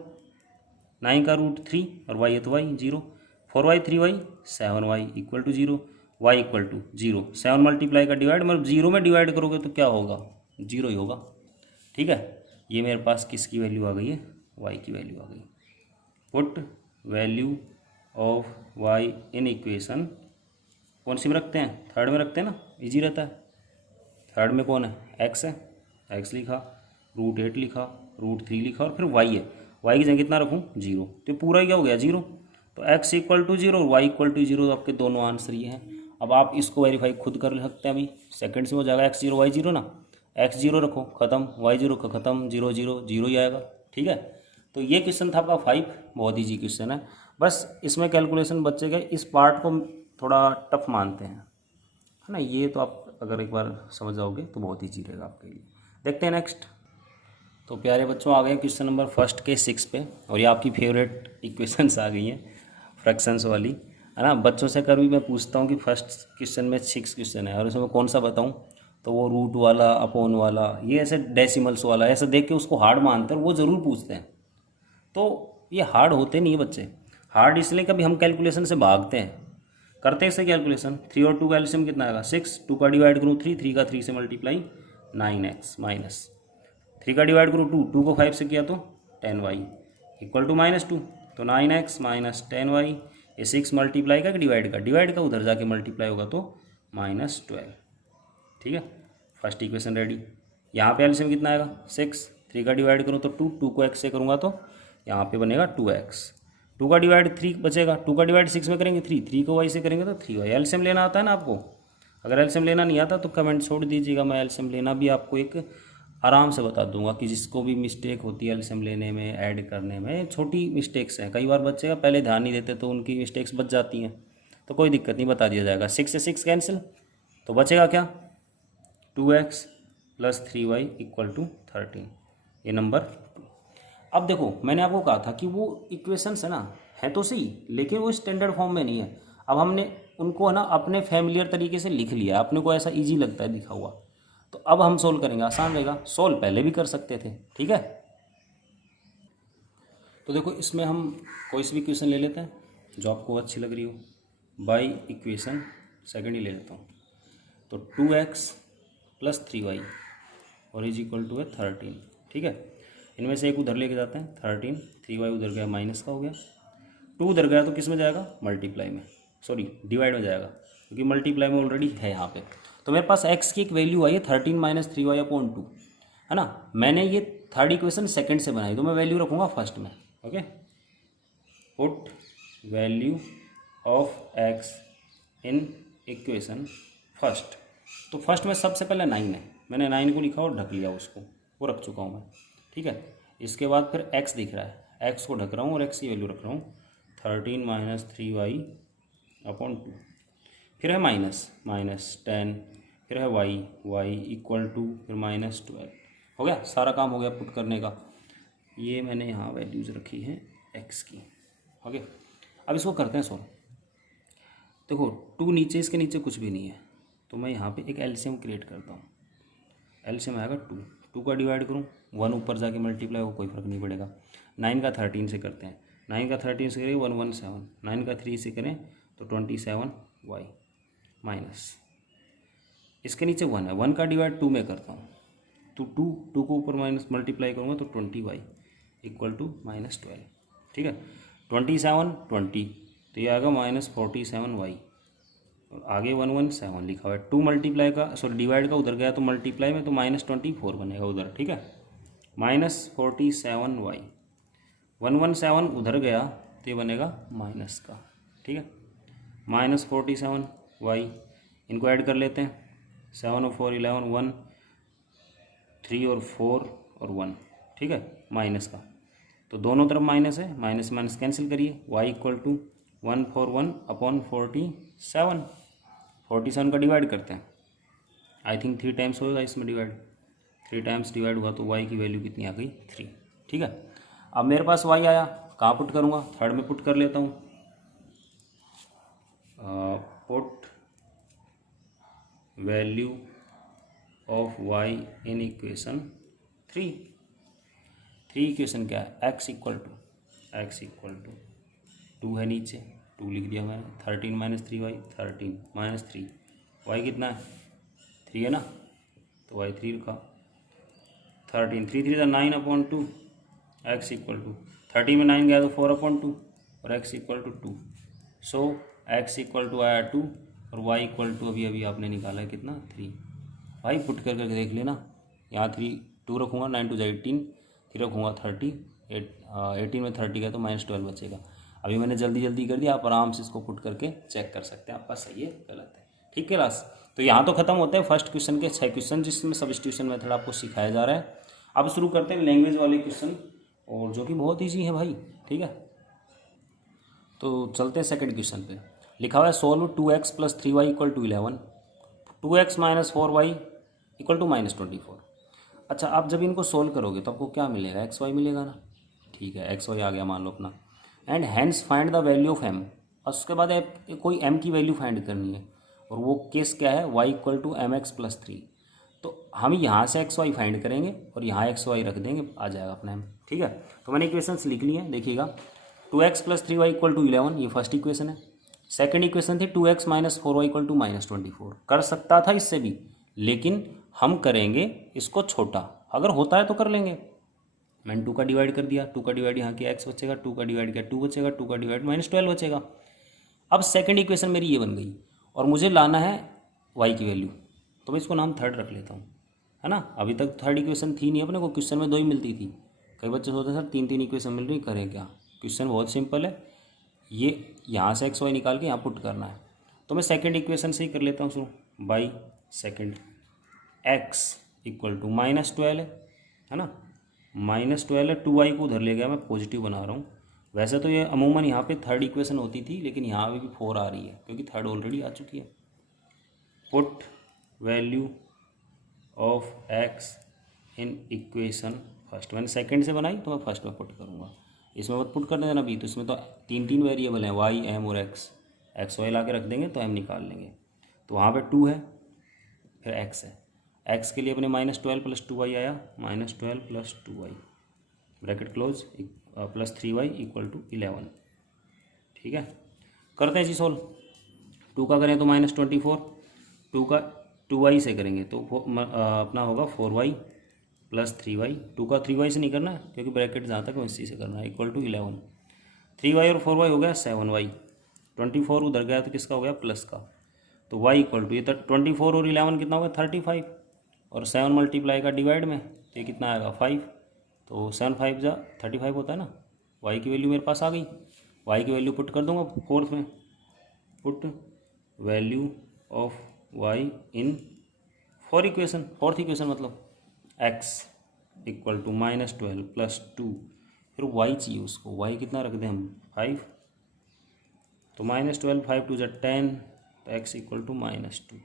9 का रूट 3 और y है तो y 0। 4y 3y 7y equal to 0, y equal to 0। 7 multiply का डिवाइड मतलब 0 में डिवाइड करोगे तो क्या होगा, 0 ही होगा। ठीक है, ये मेरे पास किसकी वैल्यू आ गई है, y की वैल्यू आ गई। Put value of y in equation, कौन सी में रखते हैं, थर्ड में रखते हैं ना, इजी रहता है। थर्ड में कौन है, x है, x लिखा, रूट 8 लिखा, रूट 3 लिखा और फिर y है, y की जगह कितना रखूँ, 0। तो पूरा ही क्या हो गया, 0। तो x इक्वल टू 0 और y इक्वल टू 0, तो आपके दोनों आंसर ये हैं। अब आप इसको वेरीफाई खुद कर सकते हैं, अभी सेकंड्स में हो जाएगा, x 0 y 0 ना, x 0 रखो ख़त्म, y 0 का ख़त्म, 0 0 0 ही आएगा। ठीक है, तो ये क्वेश्चन था आपका 5, बहुत ईजी क्वेश्चन है। बस इसमें कैलकुलेशन बच्चे के इस पार्ट को थोड़ा टफ मानते हैं, है ना। ये तो आप अगर एक बार समझ जाओगे तो बहुत ईजी रहेगा आपके लिए। देखते हैं नेक्स्ट। तो प्यारे बच्चों, आ गए क्वेश्चन नंबर फर्स्ट के 6 पे, और ये आपकी फेवरेट इक्वेशंस आ गई हैं, फ्रैक्शंस वाली, है ना। बच्चों से कभी मैं पूछता हूँ कि फर्स्ट क्वेश्चन में 6 क्वेश्चन है और उसमें कौन सा बताऊँ, तो वो रूट वाला, अपॉन वाला, ये ऐसे डेसिमल्स वाला ऐसा देख के उसको हार्ड मानते हैं और वो ज़रूर पूछते हैं। तो ये हार्ड होते नहीं है बच्चे, हार्ड इसलिए कभी हम कैलकुलेशन से भागते हैं, करते हैं इससे कैलकुलेशन। 3 और 2 का एलसीएम कितना आएगा, 6, 2 का डिवाइड करूँ 3, 3 का 3 से मल्टीप्लाई 9x, माइनस 3 का डिवाइड करूँ 2, 2 को 5 से किया तो 10y इक्वल टू -2, तो 9x माइनस 10y, ये 6 मल्टीप्लाई का डिवाइड का उधर जाके मल्टीप्लाई होगा तो -12। ठीक है, फर्स्ट इक्वेशन रेडी। यहाँ पे एलसीएम कितना आएगा, 6, 3 का डिवाइड करूँ तो 2, 2 को x से करूँगा तो यहाँ पे बनेगा 2x, 2 का डिवाइड 3 बचेगा, 2 का डिवाइड 6 में करेंगे 3, 3 को y से करेंगे तो 3y। एलसीएम लेना आता है ना आपको, अगर एलसीएम लेना नहीं आता तो कमेंट छोड़ दीजिएगा, मैं एलसीएम लेना भी आपको एक आराम से बता दूंगा कि जिसको भी मिस्टेक होती है एलसीएम लेने में, ऐड करने में, छोटी मिस्टेक्स हैं, कई बार बच्चे का पहले ध्यान नहीं देते तो उनकी मिस्टेक्स बच जाती हैं, तो कोई दिक्कत नहीं, बता दिया जाएगा। 6 से 6 कैंसिल, तो बचेगा क्या, 2x plus 3y equal to 13, ये नंबर 2। अब देखो मैंने आपको कहा था कि वो इक्वेशंस है ना, है तो सही लेकिन वो स्टैंडर्ड फॉर्म में नहीं है। अब हमने उनको है ना अपने फैमिलियर तरीके से लिख लिया, अपने को ऐसा इजी लगता है लिखा हुआ, तो अब हम सोल्व करेंगे, आसान रहेगा। सोल्व पहले भी कर सकते थे, ठीक है। तो देखो इसमें हम कोई सी भी इक्वेशन ले लेते हैं जो आपको अच्छी लग रही हो, बाई इक्वेशन सेकंड ही ले लेता हूँ। तो 2x प्लस 3y और इज इक्वल टू है 13। ठीक है, इनमें से एक उधर लेके जाते हैं 13, 3y उधर गया माइनस का हो गया, 2 उधर गया तो किस में जाएगा, मल्टीप्लाई में, सॉरी डिवाइड में जाएगा, क्योंकि मल्टीप्लाई में ऑलरेडी है यहाँ पे। तो मेरे पास x की एक वैल्यू आई है 13 माइनस 3y अपॉन 2, है ना। मैंने ये थर्ड इक्वेशन सेकंड से बनाई, तो मैं वैल्यू रखूँगा फर्स्ट में। Okay, put value of x in equation first. तो फर्स्ट में सबसे पहले 9 है, मैंने 9 को लिखा और ढक लिया उसको, वो रख चुका हूँ मैं। ठीक है, इसके बाद फिर x दिख रहा है, x को ढक रहा हूँ और x की वैल्यू रख रहा हूँ 13 माइनस 3y अपॉन 2, फिर है माइनस 10, फिर है y इक्वल टू, फिर -12। हो गया, सारा काम हो गया पुट करने का। ये मैंने यहाँ वैल्यूज़ रखी है x की। ओके, अब इसको करते हैं सॉल्व। देखो 2 नीचे, इसके नीचे कुछ भी नहीं है, तो मैं यहाँ पे एक एलसीएम क्रिएट करता हूँ। एलसीएम आएगा 2, 2 का डिवाइड करूँ 1 ऊपर जाके मल्टीप्लाई हो, कोई फ़र्क नहीं पड़ेगा। 9 का 13 से करते हैं, 9 का 13 से करें 117, 9 का 3 से करें तो 27y माइनस, इसके नीचे 1 है, 1 का डिवाइड 2 में करता हूँ, तो 2 को ऊपर माइनस मल्टीप्लाई करूँगा तो 20y इक्वल टू -12। ठीक है, 27 20, तो ये आएगा -47y और आगे 117 लिखा हुआ है। 2 मल्टीप्लाई का, सॉरी डिवाइड का उधर गया तो मल्टीप्लाई में, तो -24 बनेगा उधर। ठीक है, -47y, 117 उधर गया तो ये बनेगा माइनस का। ठीक है, -47y, इनको ऐड कर लेते हैं, 7 और 4 11, 1 3 और 4 और 1। ठीक है, माइनस का, तो दोनों तरफ माइनस है, माइनस माइनस कैंसिल करिए, y इक्वल टू 141 अपॉन 47, 47 का डिवाइड करते हैं, आई थिंक 3 टाइम्स होगा इसमें डिवाइड, 3 टाइम्स डिवाइड हुआ तो y की वैल्यू कितनी आ गई, 3। ठीक है, अब मेरे पास y आया, कहाँ पुट करूँगा, थर्ड में पुट कर लेता हूँ। Put value of y in equation 3। 3 इक्वेशन क्या है, x इक्वल टू 2 है, नीचे 2 लिख दिया मैंने, 13 माइनस 3y, 13 माइनस 3 y कितना है 3 है ना, तो y 3 रखा, 13 3 3 9/2, x इक्वल टू 13 में 9 गया तो 4/2 और x equal to 2। So x equal to आया 2 और y इक्वल टू अभी अभी आपने निकाला है कितना 3। भाई पुट कर करके देख लेना, यहाँ 2 रखूँगा, 9 2 18, 3 रखूँगा 30, 18 में 30 गया तो -12 बचेगा। अभी मैंने जल्दी जल्दी कर दिया, आप आराम से इसको पुट करके चेक कर सकते हैं आपका सही है गलत है। ठीक है क्लास, तो यहाँ तो खत्म होते हैं फर्स्ट क्वेश्चन के 6 क्वेश्चन जिसमें सब्स्टिट्यूशन मेथड आपको सिखाया जा रहा है। अब शुरू करते हैं लैंग्वेज वाले क्वेश्चन, और जो कि बहुत ईजी है भाई। ठीक है, तो चलते हैं सेकंड क्वेश्चन पे। लिखा हुआ है solve 2x + 3y = 11, 2x - 4y = -24। अच्छा, आप जब इनको सोल्व करोगे तो आपको क्या मिलेगा, एक्स वाई मिलेगा ना। ठीक है, एक्स वाई आ गया मान लो अपना, and hence find the value of m। और उसके बाद कोई m की वैल्यू फाइंड करनी है, और वो केस क्या है, y = mx + 3। तो हम यहाँ से एक्स वाई फाइंड करेंगे और यहाँ एक्स वाई रख देंगे, आ जाएगा अपना m। ठीक है, तो मैंने इक्वेशंस लिख ली है, देखिएगा 2x + 3y = 11, ये फर्स्ट इक्वेशन है। सेकंड इक्वेशन थी 2x - 4y = -24। कर सकता था इससे भी, लेकिन हम करेंगे इसको छोटा, अगर होता है तो कर लेंगे। मैंने 2 का डिवाइड कर दिया, 2 का डिवाइड यहाँ किया x बचेगा, 2 का डिवाइड किया 2 बचेगा, 2 का डिवाइड -12 बचेगा। अब सेकंड इक्वेशन मेरी ये बन गई, और मुझे लाना है y की वैल्यू, तो मैं इसको नाम थर्ड रख लेता हूँ, है ना। अभी तक थर्ड इक्वेशन थी नहीं अपने को, क्वेश्चन में 2 ही मिलती थी। कई बच्चे सोचते हैं सर 3 इक्वेशन मिल रही, करें क्या। क्वेश्चन बहुत सिंपल है, ये यहाँ से एक्स वाई निकाल के यहाँ पुट करना है। तो मैं सेकंड इक्वेशन से ही कर लेता हूँ शुरू, बाई सेकंड x = -12 है ना, -12 है, 2y को उधर ले गया, मैं पॉजिटिव बना रहा हूँ। वैसे तो ये अमूमन यहाँ पे थर्ड इक्वेशन होती थी, लेकिन यहाँ अभी भी 4 आ रही है क्योंकि थर्ड ऑलरेडी आ चुकी है। Put value of x in equation first, मैंने सेकंड से बनाई तो मैं फर्स्ट में पुट करूँगा, इसमें मत पुट करने देना अभी, तो इसमें तो 3 वेरिएबल हैं, y m और x y ला के रख देंगे तो m निकाल लेंगे। तो वहाँ पे 2 है, फिर x है, x के लिए अपने -12 + 2y आया, -12 + 2y ब्रैकेट क्लोज + 3y = 11। ठीक है, करते हैं जी सोल्व। 2 का करें तो -24, 2 का 2y से करेंगे तो अपना होगा 4y + 3y। 2 का 3y से नहीं करना है क्योंकि ब्रैकेट जहाँ तक है इसी से करना है, = 11। 3y और 4y हो गया 7y, 24 उधर गया तो किसका हो गया प्लस का, तो y = ये 24 और 11 कितना होगा 35, और 7 मल्टीप्लाई का डिवाइड में तो ये कितना आएगा 5, तो 7 5 जा 35 होता है ना। y की वैल्यू मेरे पास आ गई, y की वैल्यू पुट कर दूंगा फोर्थ में, put value of y in fourth equation मतलब x = -12 + 2, फिर y चाहिए उसको, y कितना रख दें हम 5, तो -12 5 2 10, तो x = -2।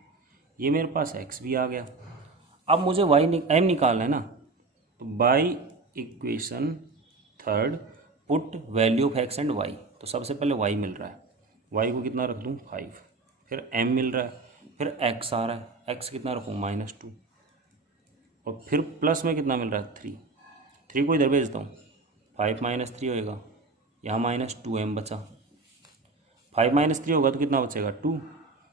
ये मेरे पास x भी आ गया। अब मुझे m निकालना है ना, तो by equation third put value of x and y। तो सबसे पहले y मिल रहा है, y को कितना रख दूँ 5, फिर m मिल रहा है, फिर x आ रहा है, x कितना रखूँ -2, और फिर प्लस में कितना मिल रहा है 3 को इधर भेजता हूँ, 5 - 3 होएगा, यहाँ -2m बचा, 5 - 3 होगा तो कितना बचेगा 2,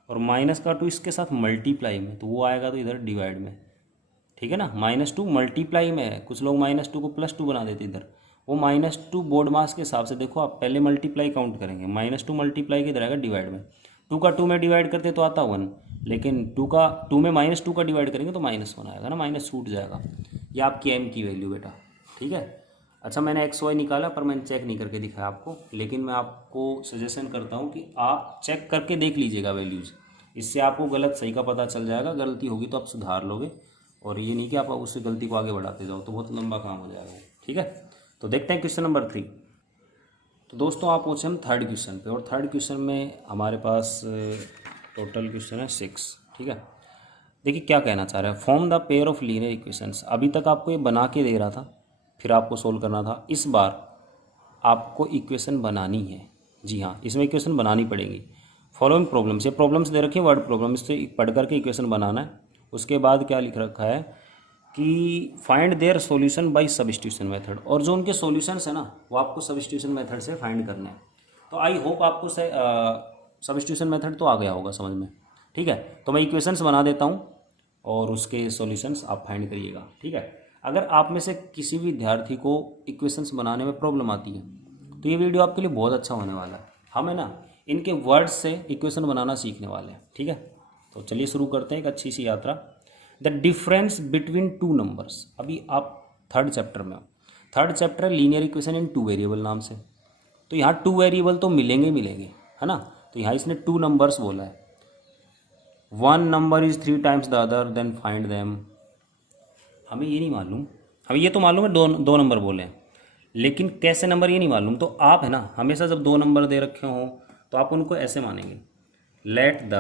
और माइनस का 2 इसके साथ मल्टीप्लाई में, तो वो आएगा तो इधर डिवाइड में। ठीक है ना, -2 मल्टीप्लाई में है, कुछ लोग -2 को +2 बना देते इधर, वो -2 बोर्ड मास के हिसाब से देखो, आप पहले मल्टीप्लाई काउंट करेंगे, -2 मल्टीप्लाई के इधर आएगा डिवाइड में, 2 का 2 में डिवाइड करते तो आता 1, लेकिन 2 में -2 का डिवाइड करेंगे तो -1 आएगा ना, माइनस छूट जाएगा। ये आपकी m की वैल्यू बेटा। ठीक है, अच्छा मैंने x y निकाला पर मैंने चेक नहीं करके दिखाया आपको, लेकिन मैं आपको सजेशन करता हूँ कि आप चेक करके देख लीजिएगा वैल्यूज़, इससे आपको गलत सही का पता चल जाएगा, गलती होगी तो आप सुधार लोगे, और ये नहीं कि आप उससे गलती को आगे बढ़ाते जाओ, तो बहुत लंबा काम हो जाएगा। ठीक है, तो देखते हैं क्वेश्चन नंबर 3। तो दोस्तों आप पहुँचे हम थर्ड क्वेश्चन पे, और थर्ड क्वेश्चन में हमारे पास टोटल क्वेश्चन है 6। ठीक है, देखिए क्या कहना चाह रहा है, form the pair of linear equations. अभी तक आपको ये बना के दे रहा था, फिर आपको सोल्व करना था, इस बार आपको इक्वेशन बनानी है। जी हाँ, इसमें इक्वेशन बनानी पड़ेगी। फॉलोइंग प्रॉब्लम्स, ये प्रॉब्लम्स दे रखी है वर्ड प्रॉब्लम, इससे पढ़ करके इक्वेशन बनाना है, उसके बाद क्या लिख रखा है कि find their solution bye substitution method, और जो उनके सॉल्यूशंस है ना वो आपको सब्स्टिट्यूशन मेथड से फाइंड करने हैं। तो आई होप आपको सब्स्टिट्यूशन मेथड तो आ गया होगा समझ में। ठीक है, तो मैं इक्वेशंस बना देता हूँ और उसके सॉल्यूशंस आप फाइंड करिएगा। ठीक है, अगर आप में से किसी भी विद्यार्थी को इक्वेशंस बनाने में प्रॉब्लम आती है तो ये वीडियो आपके लिए बहुत अच्छा होने वाला है। हम है ना इनके वर्ड्स से इक्वेशन बनाना सीखने वाले हैं। ठीक है, तो चलिए शुरू करते हैं एक अच्छी सी यात्रा। The difference between two numbers, अभी आप थर्ड चैप्टर में हो। Third chapter linear equation in two variable नाम से। तो यहाँ टू वेरिएबल तो मिलेंगे है ना। तो यहाँ इसने टू नंबर्स बोला है, one number is 3 times the other than find them. हमें ये नहीं मालूम, हमें ये तो मालूम है दो नंबर बोले हैं, लेकिन कैसे नंबर ये नहीं मालूम। तो आप है ना हमेशा जब दो नंबर दे रखे हों तो आप उनको ऐसे मानेंगे, let the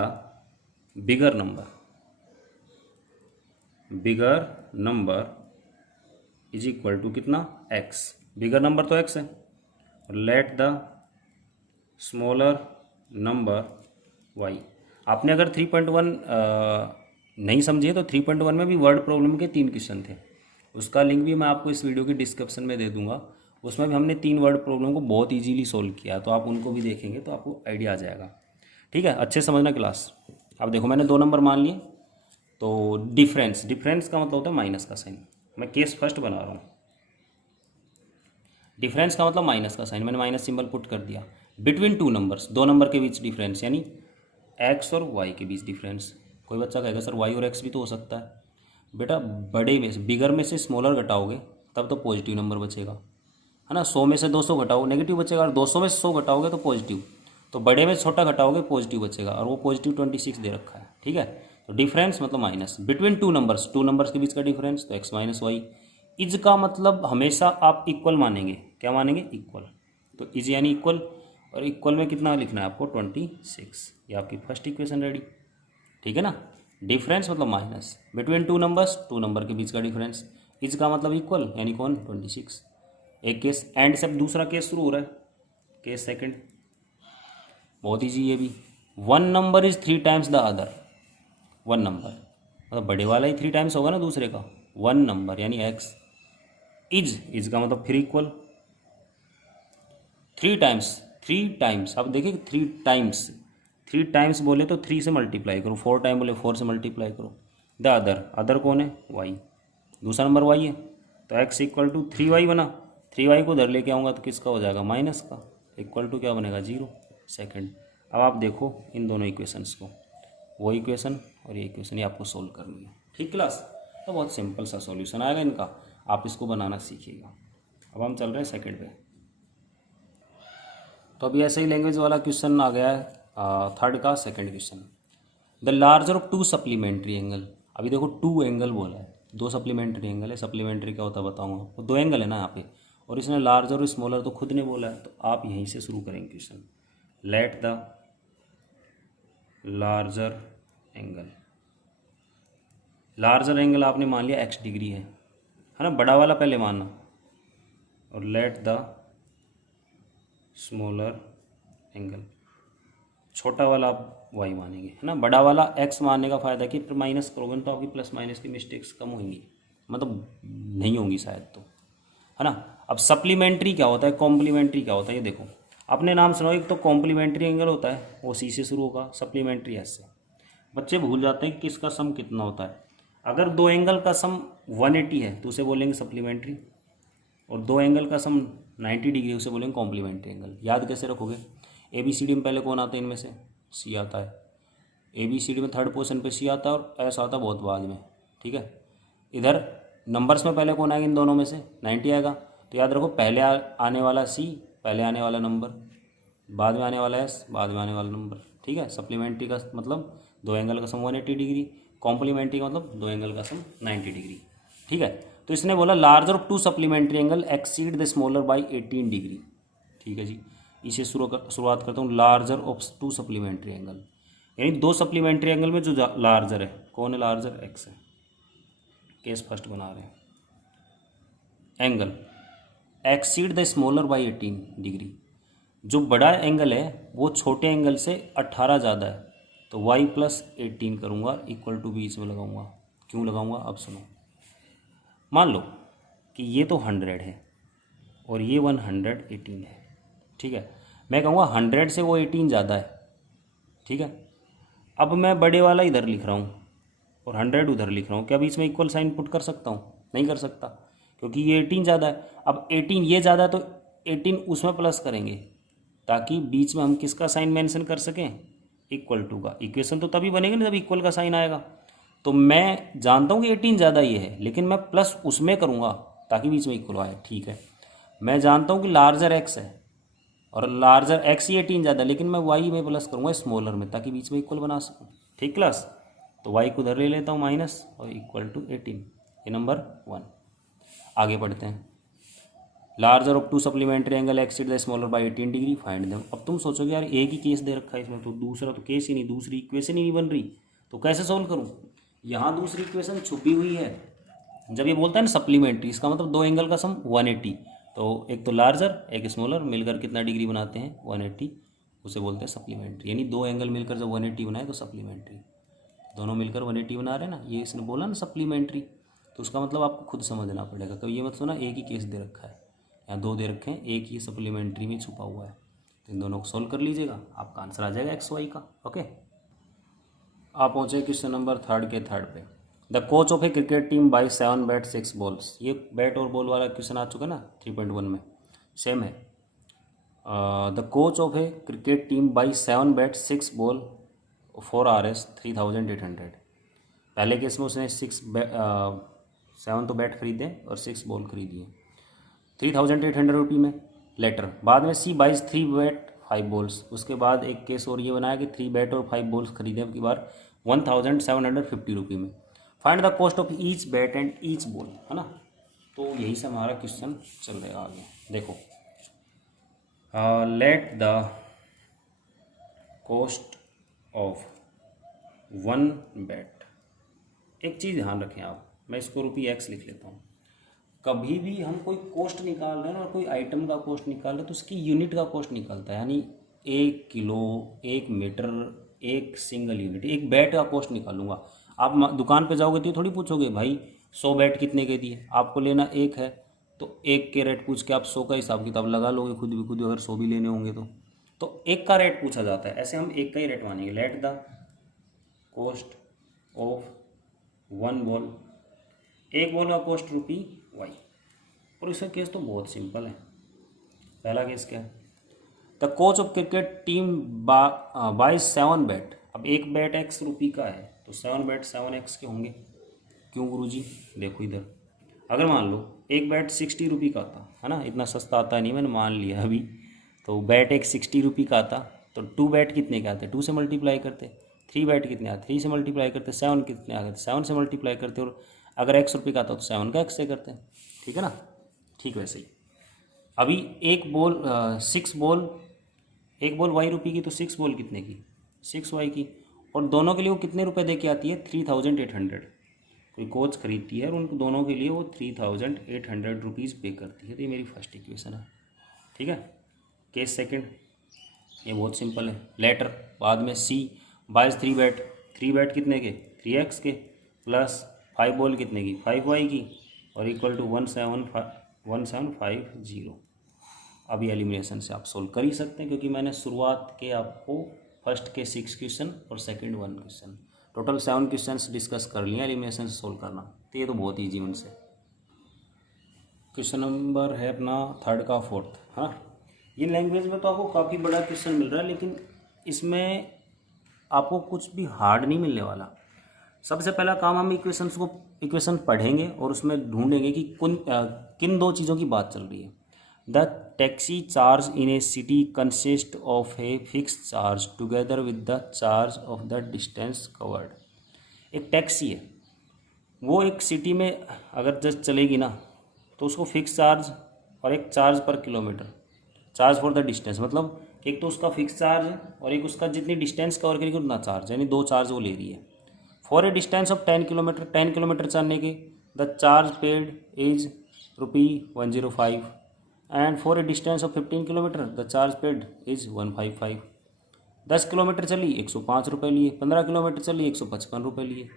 bigger number is equal to कितना, एक्स। बिगर नंबर तो एक्स है, और let the smaller number y. आपने अगर 3.1 नहीं समझे तो 3.1 में भी वर्ड प्रॉब्लम के 3 क्वेश्चन थे, उसका लिंक भी मैं आपको इस वीडियो की डिस्क्रिप्शन में दे दूंगा। उसमें भी हमने 3 वर्ड प्रॉब्लम को बहुत इजीली सोल्व किया, तो आप उनको भी देखेंगे तो आपको आइडिया आ जाएगा। ठीक है, अच्छे समझना क्लास। अब देखो मैंने 2 नंबर मान लिए, तो डिफरेंस का मतलब होता है माइनस का साइन। मैं केस फर्स्ट बना रहा हूँ, डिफरेंस का मतलब माइनस का साइन, मैंने माइनस सिंबल पुट कर दिया। बिटवीन टू नंबर्स, 2 नंबर के बीच डिफरेंस, यानी एक्स और वाई के बीच डिफरेंस। कोई बच्चा कहेगा सर वाई और एक्स भी तो हो सकता है। बेटा बड़े में से, बिगर में से स्मॉलर घटाओगे तब तो पॉजिटिव नंबर बचेगा, है ना। 100 में से 200 घटाओ नेगेटिव बचेगा, और 200 में से 100 घटाओगे तो पॉजिटिव। तो बड़े में छोटा घटाओगे पॉजिटिव बचेगा, और वो पॉजिटिव 26 दे रखा है। ठीक है, तो डिफरेंस मतलब माइनस। बिटवीन टू नंबर्स के बीच का डिफरेंस, तो एक्स माइनस वाई। इज का मतलब हमेशा आप इक्वल मानेंगे, क्या मानेंगे, इक्वल। तो इज यानी इक्वल, और इक्वल में कितना लिखना है आपको, 26। ये आपकी फर्स्ट इक्वेशन रेडी। ठीक है ना, डिफरेंस मतलब माइनस, बिटवीन टू नंबर के बीच का डिफरेंस। इज का मतलब इक्वल, यानी कौन, 26। एक केस एंड से दूसरा केस शुरू हो रहा है, केस सेकंड, बहुत ईजी ये भी। One number is 3 times the other. One number मतलब बड़े वाला ही 3 टाइम्स होगा ना दूसरे का, वन नंबर यानी एक्स। इज का मतलब फिर इक्वल, 3 टाइम्स। अब देखिए 3 टाइम्स बोले तो 3 से मल्टीप्लाई करो, 4 टाइम बोले 4 से मल्टीप्लाई करो। द अदर कौन है, वाई। दूसरा नंबर वाई है, तो एक्स इक्वल टू 3y बना। 3y को उधर लेके आऊँगा तो किसका हो जाएगा, माइनस का, इक्वल टू क्या बनेगा, 0 सेकेंड। अब आप देखो इन दोनों इक्वेशंस को, वो इक्वेशन और ये इक्वेशन, ये आपको सोल्व करनी है। ठीक क्लास, तो बहुत सिंपल सा सॉल्यूशन आएगा इनका, आप इसको बनाना सीखिएगा। अब हम चल रहे हैं सेकंड पे। तो अभी ऐसे ही लैंग्वेज वाला क्वेश्चन आ गया है, थर्ड का second question. The larger of 2 supplementary angle. अभी देखो 2 एंगल बोला है, 2 सप्लीमेंट्री एंगल है। सप्लीमेंट्री क्या होता है बताऊँगा आपको, 2 एंगल है ना यहाँ पे, और इसने लार्जर और स्मॉलर तो खुद ने बोला है, तो आप यहीं से शुरू करेंगे question. Let the larger angle आपने मान लिया x डिग्री है ना, बड़ा वाला पहले मानना, और लेट द स्मॉलर एंगल, छोटा वाला आप y मानेंगे, है ना। बड़ा वाला x मानने का फ़ायदा कि फिर माइनस करोगे तो आपकी प्लस माइनस की मिस्टेक्स कम होंगी, मतलब नहीं होंगी शायद, तो है ना। अब सप्लीमेंट्री क्या होता है, कॉम्प्लीमेंट्री क्या होता है, ये देखो अपने नाम सुनो, एक तो कॉम्प्लीमेंट्री एंगल होता है वो सी से शुरू होगा, सप्लीमेंट्री एस से। बच्चे भूल जाते हैं कि किसका सम कितना होता है। अगर 2 एंगल का सम 180 है तो उसे बोलेंगे सप्लीमेंट्री, और 2 एंगल का सम 90 डिग्री उसे बोलेंगे कॉम्प्लीमेंट्री एंगल। याद कैसे रखोगे, ABCD में पहले कौन आता है इनमें से, सी आता है। ABCD में थर्ड पोजीशन पे सी आता है, और एस आता है बहुत बाद में। ठीक है, इधर नंबर्स में पहले कौन आएगा इन दोनों में से, 90 आएगा। तो याद रखो पहले आने वाला सी, पहले आने वाला नंबर, बाद में आने वाला एस, बाद में आने वाला नंबर। ठीक है, सप्लीमेंट्री का मतलब 2 एंगल का सम 180 डिग्री, कॉम्प्लीमेंट्री का मतलब 2 एंगल का सम 90 डिग्री। ठीक है, तो इसने बोला larger of 2 supplementary angle exceed the smaller by 18 degree. ठीक है जी, इसे शुरुआत करता हूँ। लार्जर ऑफ 2 सप्लीमेंट्री एंगल, यानी 2 सप्लीमेंट्री एंगल में जो लार्जर है, कौन है लार्जर, एक्स है। केस फर्स्ट बना रहे हैं, angle exceed the smaller by 18 degree. जो बड़ा एंगल है वो छोटे एंगल से 18 ज़्यादा है, तो y + 18 करूँगा, इक्वल टू बीच में लगाऊंगा, क्यों लगाऊंगा अब सुनो। मान लो कि ये तो 100 है और ये 118 है, ठीक है। मैं कहूँगा 100 से वो 18 ज़्यादा है, ठीक है। अब मैं बड़े वाला इधर लिख रहा हूँ और 100 उधर लिख रहा हूँ, क्या बीच में इक्वल साइन पुट कर सकता हूँ? नहीं कर सकता, क्योंकि ये 18 ज़्यादा है। अब 18 ये ज़्यादा है तो 18 उसमें प्लस करेंगे ताकि बीच में हम किसका साइन मेंशन कर सकें? इक्वल टू का। इक्वेशन तो तभी बनेगी ना जब इक्वल का साइन आएगा। तो मैं जानता हूँ कि 18 ज़्यादा ये है, लेकिन मैं प्लस उसमें करूँगा ताकि बीच में इक्वल आए, ठीक है। मैं जानता हूँ कि लार्जर एक्स है और लार्जर एक्स ही 18 ज़्यादा, लेकिन मैं वाई में प्लस करूँगा स्मॉलर में ताकि बीच में इक्वल बना सकूँ, ठीक क्लास। तो वाई को उधर ले लेता हूँ माइनस और इक्वल टू 18, ये नंबर 1। आगे बढ़ते हैं। Larger of two supplementary angle exceed the smaller by 18 degree, find them. अब तुम सोचोगे यार एक ही केस दे रखा है इसमें, तो दूसरा तो केस ही नहीं, दूसरी इक्वेशन ही नहीं बन रही, तो कैसे सोल्व करूँ? यहाँ दूसरी इक्वेशन छुपी हुई है। जब ये बोलता है ना सप्लीमेंट्री, इसका मतलब दो एंगल का सम 180, तो एक तो लार्जर एक स्मॉलर मिलकर कितना डिग्री बनाते हैं? 180, उसे बोलते हैं सप्लीमेंट्री। यानी दो एंगल मिलकर जब 180 बनाए तो सप्लीमेंट्री, दोनों मिलकर 180 बना रहे हैं ना, ये इसने बोला ना सप्लीमेंट्री, तो उसका मतलब आपको खुद समझना पड़ेगा। कभी ये मत सुना एक ही केस दे रखा है, यहाँ दो दे रखे हैं, एक ही सप्लीमेंट्री में छुपा हुआ है, तो इन दोनों को सोल्व कर लीजिएगा, आपका आंसर आ जाएगा XY का। ओके, आप पहुँचे क्वेश्चन नंबर 3 के थर्ड पे। The coach of A cricket team by 7 bat 6 balls. ये बैट और बॉल वाला क्वेश्चन आ चुका है ना 3.1 में, सेम है। The coach of A cricket team by 7 bat 6 ball 4 RS 3800। पहले केस में उसने 7 तो बैट खरीदे और 6 बॉल खरीदी है 3800 रुपये में। लेटर बाद में सी बाइज 3 बैट 5 बॉल्स। उसके बाद एक केस और ये बनाया कि 3 बैट और 5 बॉल्स खरीदे की बार 1750 रुपये में। Find the cost of each bat and each ball, है ना। तो यही से हमारा क्वेश्चन चल रहा है आगे। देखो, let the cost of 1 bat. एक चीज़ ध्यान रखें आप, मैं इसको ₹X लिख लेता हूँ। कभी भी हम कोई कॉस्ट निकाल रहे हैं और कोई आइटम का कॉस्ट निकाल रहे हैं तो उसकी यूनिट का कॉस्ट निकलता है, यानी 1 किलो, 1 मीटर, एक सिंगल यूनिट। एक बैट का कॉस्ट निकालूंगा। आप दुकान पे जाओगे तो थोड़ी पूछोगे भाई 100 बैट कितने के दिए, आपको लेना 1 है तो 1 के रेट पूछ के आप 100 का हिसाब किताब लगा लोगे खुद भी खुद, अगर 100 भी लेने होंगे तो 1 का रेट पूछा जाता है। ऐसे हम 1 का ही रेट मानेंगे। Let the cost of 1 ball, एक बॉल का कॉस्ट ₹Y। और इसका केस तो बहुत सिंपल है। पहला केस क्या है? The coach of cricket team by 7 bat. अब एक बैट ₹X का है तो 7 बैट 7X के होंगे। क्यों गुरुजी? देखो इधर, अगर मान लो एक बैट ₹60 का आता है ना, इतना सस्ता आता नहीं, मैंने मान लिया अभी, तो बैट एक ₹60 का आता तो 2 बैट कितने के आते? 2 से मल्टीप्लाई करते। 3 बैट कितने आते? 3 से मल्टीप्लाई करते। 7 कितने आ गए? 7 से मल्टीप्लाई करते। और अगर ₹X का आता तो 7 का X से करते हैं, ठीक है ना। ठीक वैसे ही अभी एक बॉल 6 बॉल, एक बॉल ₹Y की तो 6 बॉल कितने की? 6Y की। और दोनों के लिए वो कितने रुपए दे के आती है? 3800। कोई कोच खरीदती है और उन दोनों के लिए वो 3800 रुपीज़ पे करती है। तो ये मेरी फर्स्ट इक्वेशन है, ठीक है। केस सेकंड, ये बहुत सिंपल है। लेटर बाद में सी बाइज 3 बैट, 3 बैट कितने के? 3X के, प्लस 5 बॉल कितने की? 5Y की, और इक्वल टू 1750। अब ये एलिमिनेशन से आप सोल्व कर ही सकते हैं, क्योंकि मैंने शुरुआत के आपको फर्स्ट के 6 क्वेश्चन और second 1 question, total 7 question discuss कर लिए एलिमिनेशन से सोल्व करना। तो ये तो बहुत ईजी मन से। क्वेश्चन नंबर है अपना 3 का 4th। हाँ, ये लैंग्वेज में तो आपको काफ़ी बड़ा क्वेश्चन मिल रहा है, लेकिन इसमें आपको कुछ भी हार्ड नहीं मिलने वाला। सबसे पहला काम हम इक्वेशन पढ़ेंगे और उसमें ढूंढेंगे कि किन दो चीज़ों की बात चल रही है। The taxi charge in A city consist of a fix charge together with the charge of the distance covered. एक टैक्सी है, वो एक सिटी में अगर जस्ट चलेगी ना तो उसको फिक्स चार्ज और एक charge per kilometre, charge for the distance, मतलब एक तो उसका फिक्स चार्ज है और एक उसका जितनी डिस्टेंस कवर करेगी उतना चार्ज, यानी 2 चार्ज वो ले रही है। For a distance of 10 kilometre, 10 kilometre चलने के the charge paid is ₹105 and for a distance of 15 kilometre the charge paid is 155। 10 kilometre चली ₹105 लिए, 15 किलोमीटर चली ₹155 लिए।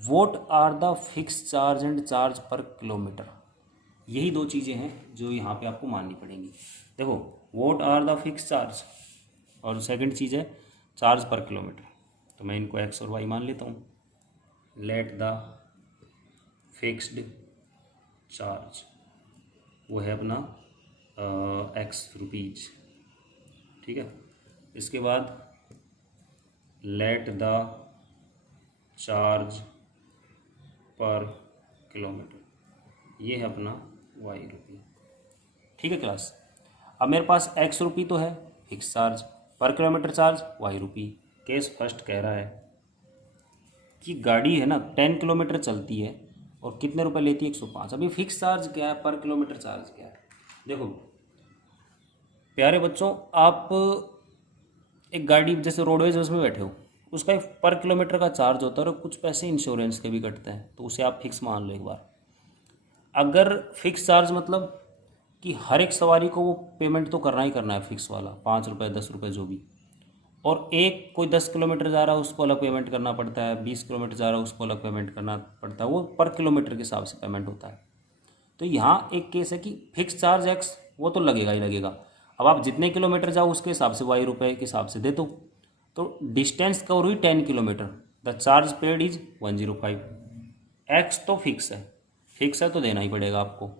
What are the fix charge and charge per kilometre. यही दो चीज़ें हैं जो यहाँ पे आपको माननी पड़ेंगी। देखो, what are the fix charge और सेकंड चीज़ है चार्ज पर किलोमीटर। तो मैं इनको एक्स और वाई मान लेता हूँ। लेट द फिक्स्ड चार्ज वो है अपना एक्स रुपीज, ठीक है। इसके बाद let the charge per kilometre ये है अपना वाई रुपी, ठीक है क्लास। अब मेरे पास एक्स रुपी तो है fix charge, per kilometre charge Y रुपी। केस फर्स्ट कह रहा है कि गाड़ी है ना 10 किलोमीटर चलती है और कितने रुपए लेती है 105। अभी फिक्स चार्ज क्या है, पर किलोमीटर चार्ज क्या है। देखो प्यारे बच्चों, आप एक गाड़ी जैसे रोडवेज बस में बैठे हो, उसका एक पर किलोमीटर का चार्ज होता है और कुछ पैसे इंश्योरेंस के भी कटते हैं, तो उसे आप फिक्स मान लो एक बार। अगर फिक्स चार्ज मतलब कि हर एक सवारी को वो पेमेंट तो करना ही करना है फिक्स वाला, 5 रुपये 10 रुपये जो भी, और एक कोई 10 किलोमीटर जा रहा है उसको अलग पेमेंट करना पड़ता है, 20 किलोमीटर जा रहा है उसको अलग पेमेंट करना पड़ता है, वो पर किलोमीटर के हिसाब से पेमेंट होता है। तो यहाँ एक केस है कि फिक्स चार्ज एक्स वो तो लगेगा ही लगेगा। अब आप जितने किलोमीटर जाओ उसके हिसाब से वाई रुपये के हिसाब से दे दो। तो डिस्टेंस कवर हुई 10 kilometre, the charge paid is 105। X तो फिक्स है तो देना ही पड़ेगा आपको।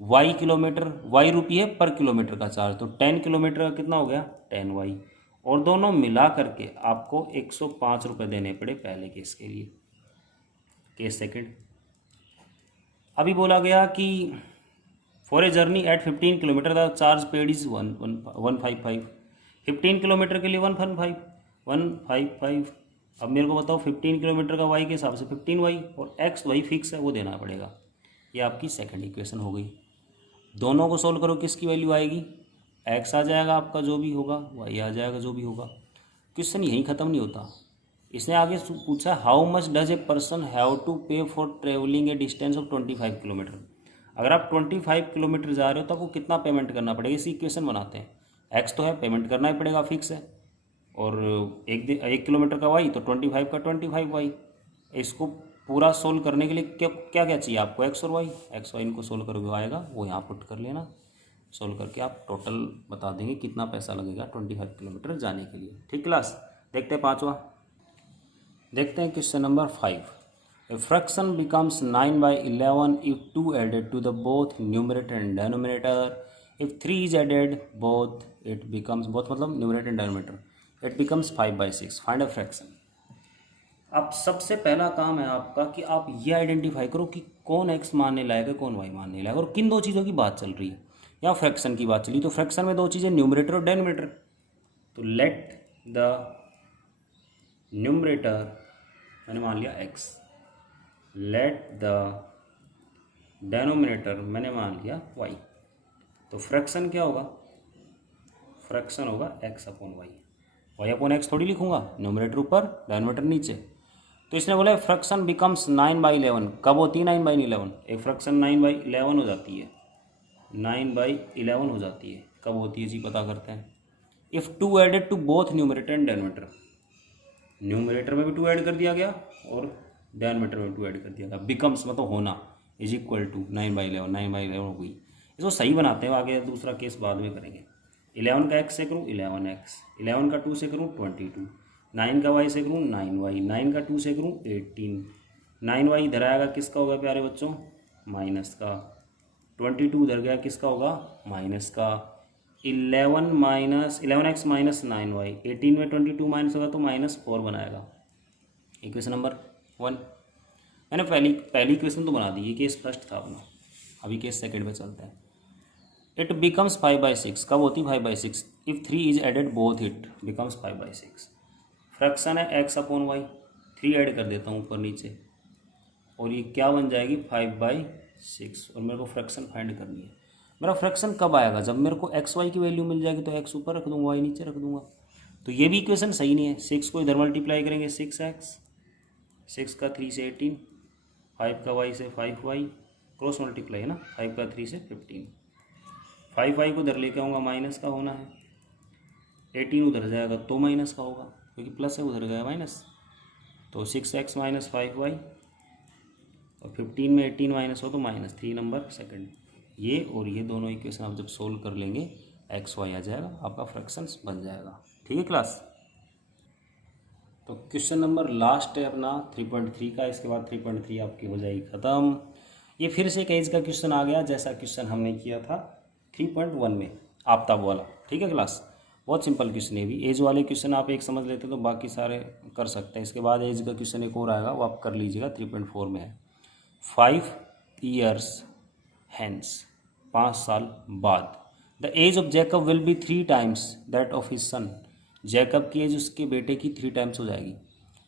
वाई किलोमीटर, वाई रुपये पर किलोमीटर का चार्ज, तो 10 किलोमीटर का कितना हो गया 10 वाई, और दोनों मिला करके आपको 105 रुपये देने पड़े पहले केस के लिए। केस सेकंड, अभी बोला गया कि for a journey at 15 kilometre the charge paid is 155। 15 kilometre के लिए 155। अब मेरे को बताओ 15 किलोमीटर का वाई के हिसाब से 15 वाई, और एक्स वाई फिक्स है वो देना पड़ेगा। ये आपकी सेकंड इक्वेशन हो गई। दोनों को सोल्व करो, किसकी वैल्यू आएगी, एक्स आ जाएगा आपका जो भी होगा, वाई आ जाएगा जो भी होगा। क्वेश्चन यहीं ख़त्म नहीं होता। इसने आगे पूछा how much does a person have to pay for travelling a distance of 25 kilometre. अगर आप 25 किलोमीटर जा रहे हो तो आपको कितना पेमेंट करना पड़ेगा, इसी इक्वेशन बनाते हैं। एक्स तो है, पेमेंट करना ही पड़ेगा फिक्स है, और 1 किलोमीटर का वाई तो 25 का 25 वाई। इसको पूरा सोल्व करने के लिए क्या क्या क्या चाहिए आपको, एक्स और वाई। एक्स वाई इनको सोल्व करोगे आएगा, वो यहाँ पुट कर लेना। सोल्व करके आप टोटल बता देंगे कितना पैसा लगेगा 25 किलोमीटर जाने के लिए, ठीक क्लास। देखते हैं पाँचवा, देखते हैं question number 5। A fraction becomes 9/11 if 2 added to the both numerator and denominator. If 3 is added both it becomes, both मतलब numerator and denominator, it becomes 5/6. Find a fraction. अब सबसे पहला काम है आपका कि आप ये आइडेंटिफाई करो कि कौन एक्स मानने लायक है कौन वाई मानने लायक है, और किन दो चीज़ों की बात चल रही है। यहाँ फ्रैक्शन की बात चली, तो फ्रैक्शन में दो चीज़ें न्यूमरेटर और डेनोमिनेटर। तो लेट द न्यूमरेटर मैंने मान लिया एक्स, लेट द डेनोमिनेटर मैंने मान लिया वाई। तो फ्रैक्शन क्या होगा, फ्रैक्शन होगा x upon y. Y upon x थोड़ी लिखूंगा, न्यूमरेटर ऊपर डेनोमिनेटर नीचे। तो इसने बोला फ्रैक्शन बिकम्स 9/11। कब होती है 9/11, एक फ्रैक्शन 9/11 हो जाती है, 9/11 हो जाती है। कब होती है जी पता करते हैं। If 2 added to both numerator and denominator, numerator में भी 2 ऐड कर दिया गया और डेनोमिनेटर में 2 ऐड कर दिया गया, बिकम्स मतलब होना, इज इक्वल टू 9/11। 9/11 हो गई। इसको सही बनाते हैं, आगे दूसरा केस बाद में करेंगे। 11 का एक्स से करूँ 11x, 11 का 2 से करूँ 22, 9 का वाई से करूँ 9y, 9 का 2 से करूँ 18, 9y इधर आएगा किसका होगा प्यारे बच्चों, माइनस का। 22 उधर गया किसका होगा, माइनस का। 11x माइनस 9y, 18 में 22 माइनस होगा तो -4 बनाएगा। इक्वेशन नंबर 1 मैंने पहली इक्वेशन तो बना दी, ये केस फर्स्ट था अपना। अभी केस सेकंड पे चलते हैं। It becomes 5/6। कब होती 5/6, if 3 is added both it becomes 5/6। Fraction है एक्स अपॉन वाई, 3 ऐड कर देता हूँ ऊपर नीचे, और ये क्या बन जाएगी 5/6। और मेरे को फ्रैक्शन फाइंड करनी है। मेरा फ्रैक्शन कब आएगा, जब मेरे को एक्स वाई की वैल्यू मिल जाएगी, तो एक्स ऊपर रख दूँगा वाई नीचे रख दूँगा। तो ये भी इक्वेशन सही नहीं है। 6 को इधर मल्टीप्लाई करेंगे 6x, 6 का 3 से 18, 5 का y से 5y, क्रॉस मल्टीप्लाई है ना, 5 का 3 से 15, 5y को इधर लेके आऊँगा, माइनस का होना है। 18 उधर जाएगा तो माइनस का होगा, क्योंकि प्लस है, उधर गया माइनस। तो 6x माइनस 5y और 15 में 18 माइनस हो तो -3 नंबर सेकंड। ये और ये दोनों इक्वेशन आप जब सोल्व कर लेंगे XY आ जाएगा, आपका फ्रैक्शंस बन जाएगा। ठीक है क्लास। तो क्वेश्चन नंबर लास्ट है अपना 3.3 का, इसके बाद 3.3 आपकी हो जाएगी ख़त्म। ये फिर से एक एज का क्वेश्चन आ गया जैसा क्वेश्चन हमने किया था 3.1 में आफ्ताब वाला। ठीक है क्लास, बहुत सिंपल क्वेश्चन है भी। एज वाले क्वेश्चन आप एक समझ लेते तो बाकी सारे कर सकते हैं। इसके बाद एज का क्वेश्चन एक और आएगा, वो आप कर लीजिएगा, 3.4 में है। 5 years hence, 5 साल बाद, the age of Jacob will be 3 times that of his son. Jacob की एज उसके बेटे की 3 times हो जाएगी।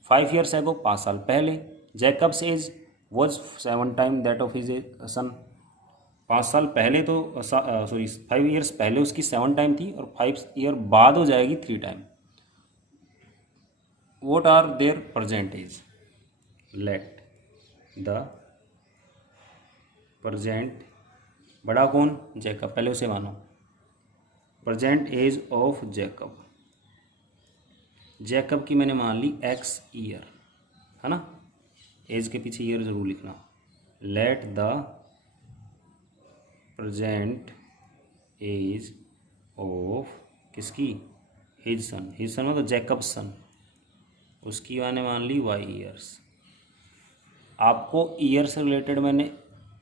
5 years ago, 5 साल पहले, Jacob's age was 7 times that of his son. 5 साल पहले तो 5 years पहले उसकी 7 टाइम थी और 5 year बाद हो जाएगी 3 time. What are their present age, let the present, बड़ा कौन, जैकब, पहले उसे मानो। Present age of Jacob, Jacob की मैंने मान ली X ईयर, है ना, एज के पीछे ईयर जरूर लिखना। Let the present age of किसकी, हिज सन, हिज सन मतलब जैकब सन, उसकी मैंने मान ली Y ईयर्स। आपको ईयर से रिलेटेड मैंने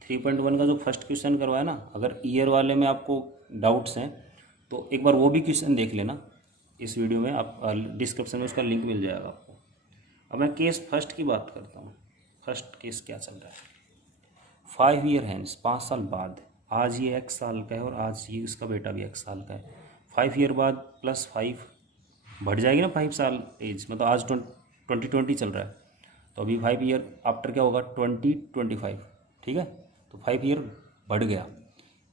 3.1 का जो फर्स्ट क्वेश्चन करवाया ना, अगर ईयर वाले में आपको डाउट्स हैं तो एक बार वो भी क्वेश्चन देख लेना इस वीडियो में, आप डिस्क्रिप्शन में उसका लिंक मिल जाएगा आपको। अब मैं केस फर्स्ट की बात करता हूँ। फर्स्ट केस क्या चल रहा है, 5 year hence, 5 साल बाद, आज ये X साल का है और आज ये इसका बेटा भी X साल का है। 5 year बाद प्लस 5 बढ़ जाएगी ना 5 साल एज, मतलब आज 2020 चल रहा है तो अभी 5 year आफ्टर क्या होगा 2025। ठीक है, तो 5 year बढ़ गया।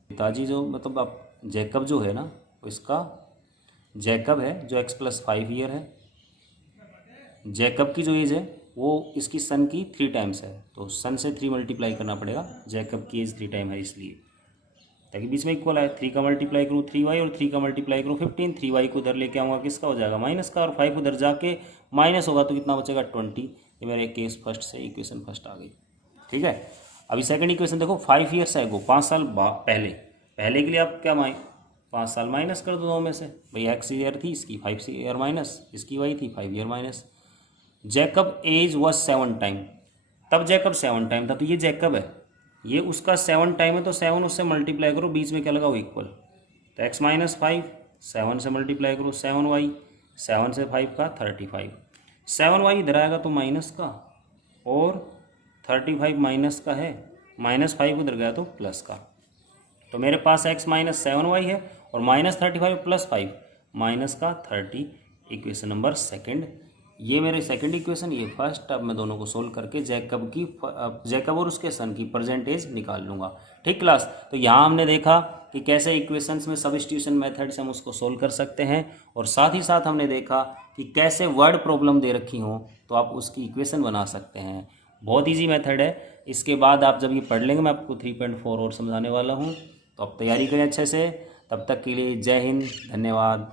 पिताजी जो मतलब आप जैकब जो है ना, इसका जैकब है जो X + 5 year है। जैकब की जो एज है वो इसकी सन की 3 times है, तो सन से 3 मल्टीप्लाई करना पड़ेगा। जैकब की एज 3 टाइम है इसलिए, ताकि बीच में इक्वल आए। 3 का मल्टीप्लाई करूँ 3y और 3 का मल्टीप्लाई करूँ 15। 3y को उधर लेके आऊँगा, किसका हो जाएगा माइनस का, और 5 उधर जाके माइनस होगा तो कितना बचेगा 20। ये मेरे केस फर्स्ट से इक्वेशन फर्स्ट आ गई। ठीक है, अभी सेकंड इक्वेशन देखो, 5 years ago, 5 साल पहले, पहले के लिए आप क्या 5 साल माइनस कर दो 2 में से, भाई X ईयर थी इसकी 5 year माइनस, इसकी Y थी 5 year minus. Jacob age was 7 time, तब जैकब 7 टाइम था, तो ये जैकब है, ये उसका 7 टाइम है, तो 7 उससे मल्टीप्लाई करो, बीच में क्या लगाओ इक्वल, तो X - 5, 7 से मल्टीप्लाई करो 7y, 7 से 5 का 35, 7y इधर आएगा तो माइनस का, और 35 माइनस का है, -5 उधर गया तो प्लस का, तो मेरे पास X - 7y है और -35 + 5 माइनस का 30, इक्वेशन नंबर सेकंड। ये मेरे सेकंड इक्वेशन, ये फर्स्ट। अब मैं दोनों को सोल्व करके जैकब और उसके सन की प्रेजेंट एज निकाल लूँगा। ठीक क्लास, तो यहाँ हमने देखा कि कैसे इक्वेशंस में सब्स्टिट्यूशन मेथड से हम उसको सोल्व कर सकते हैं, और साथ ही साथ हमने देखा कि कैसे वर्ड प्रॉब्लम दे रखी हो तो आप उसकी इक्वेशन बना सकते हैं। बहुत ईजी मेथड है। इसके बाद आप जब ये पढ़ लेंगे, मैं आपको 3.4 और समझाने वाला हूँ, तो आप तैयारी करें अच्छे से। तब तक के लिए जय हिंद, धन्यवाद।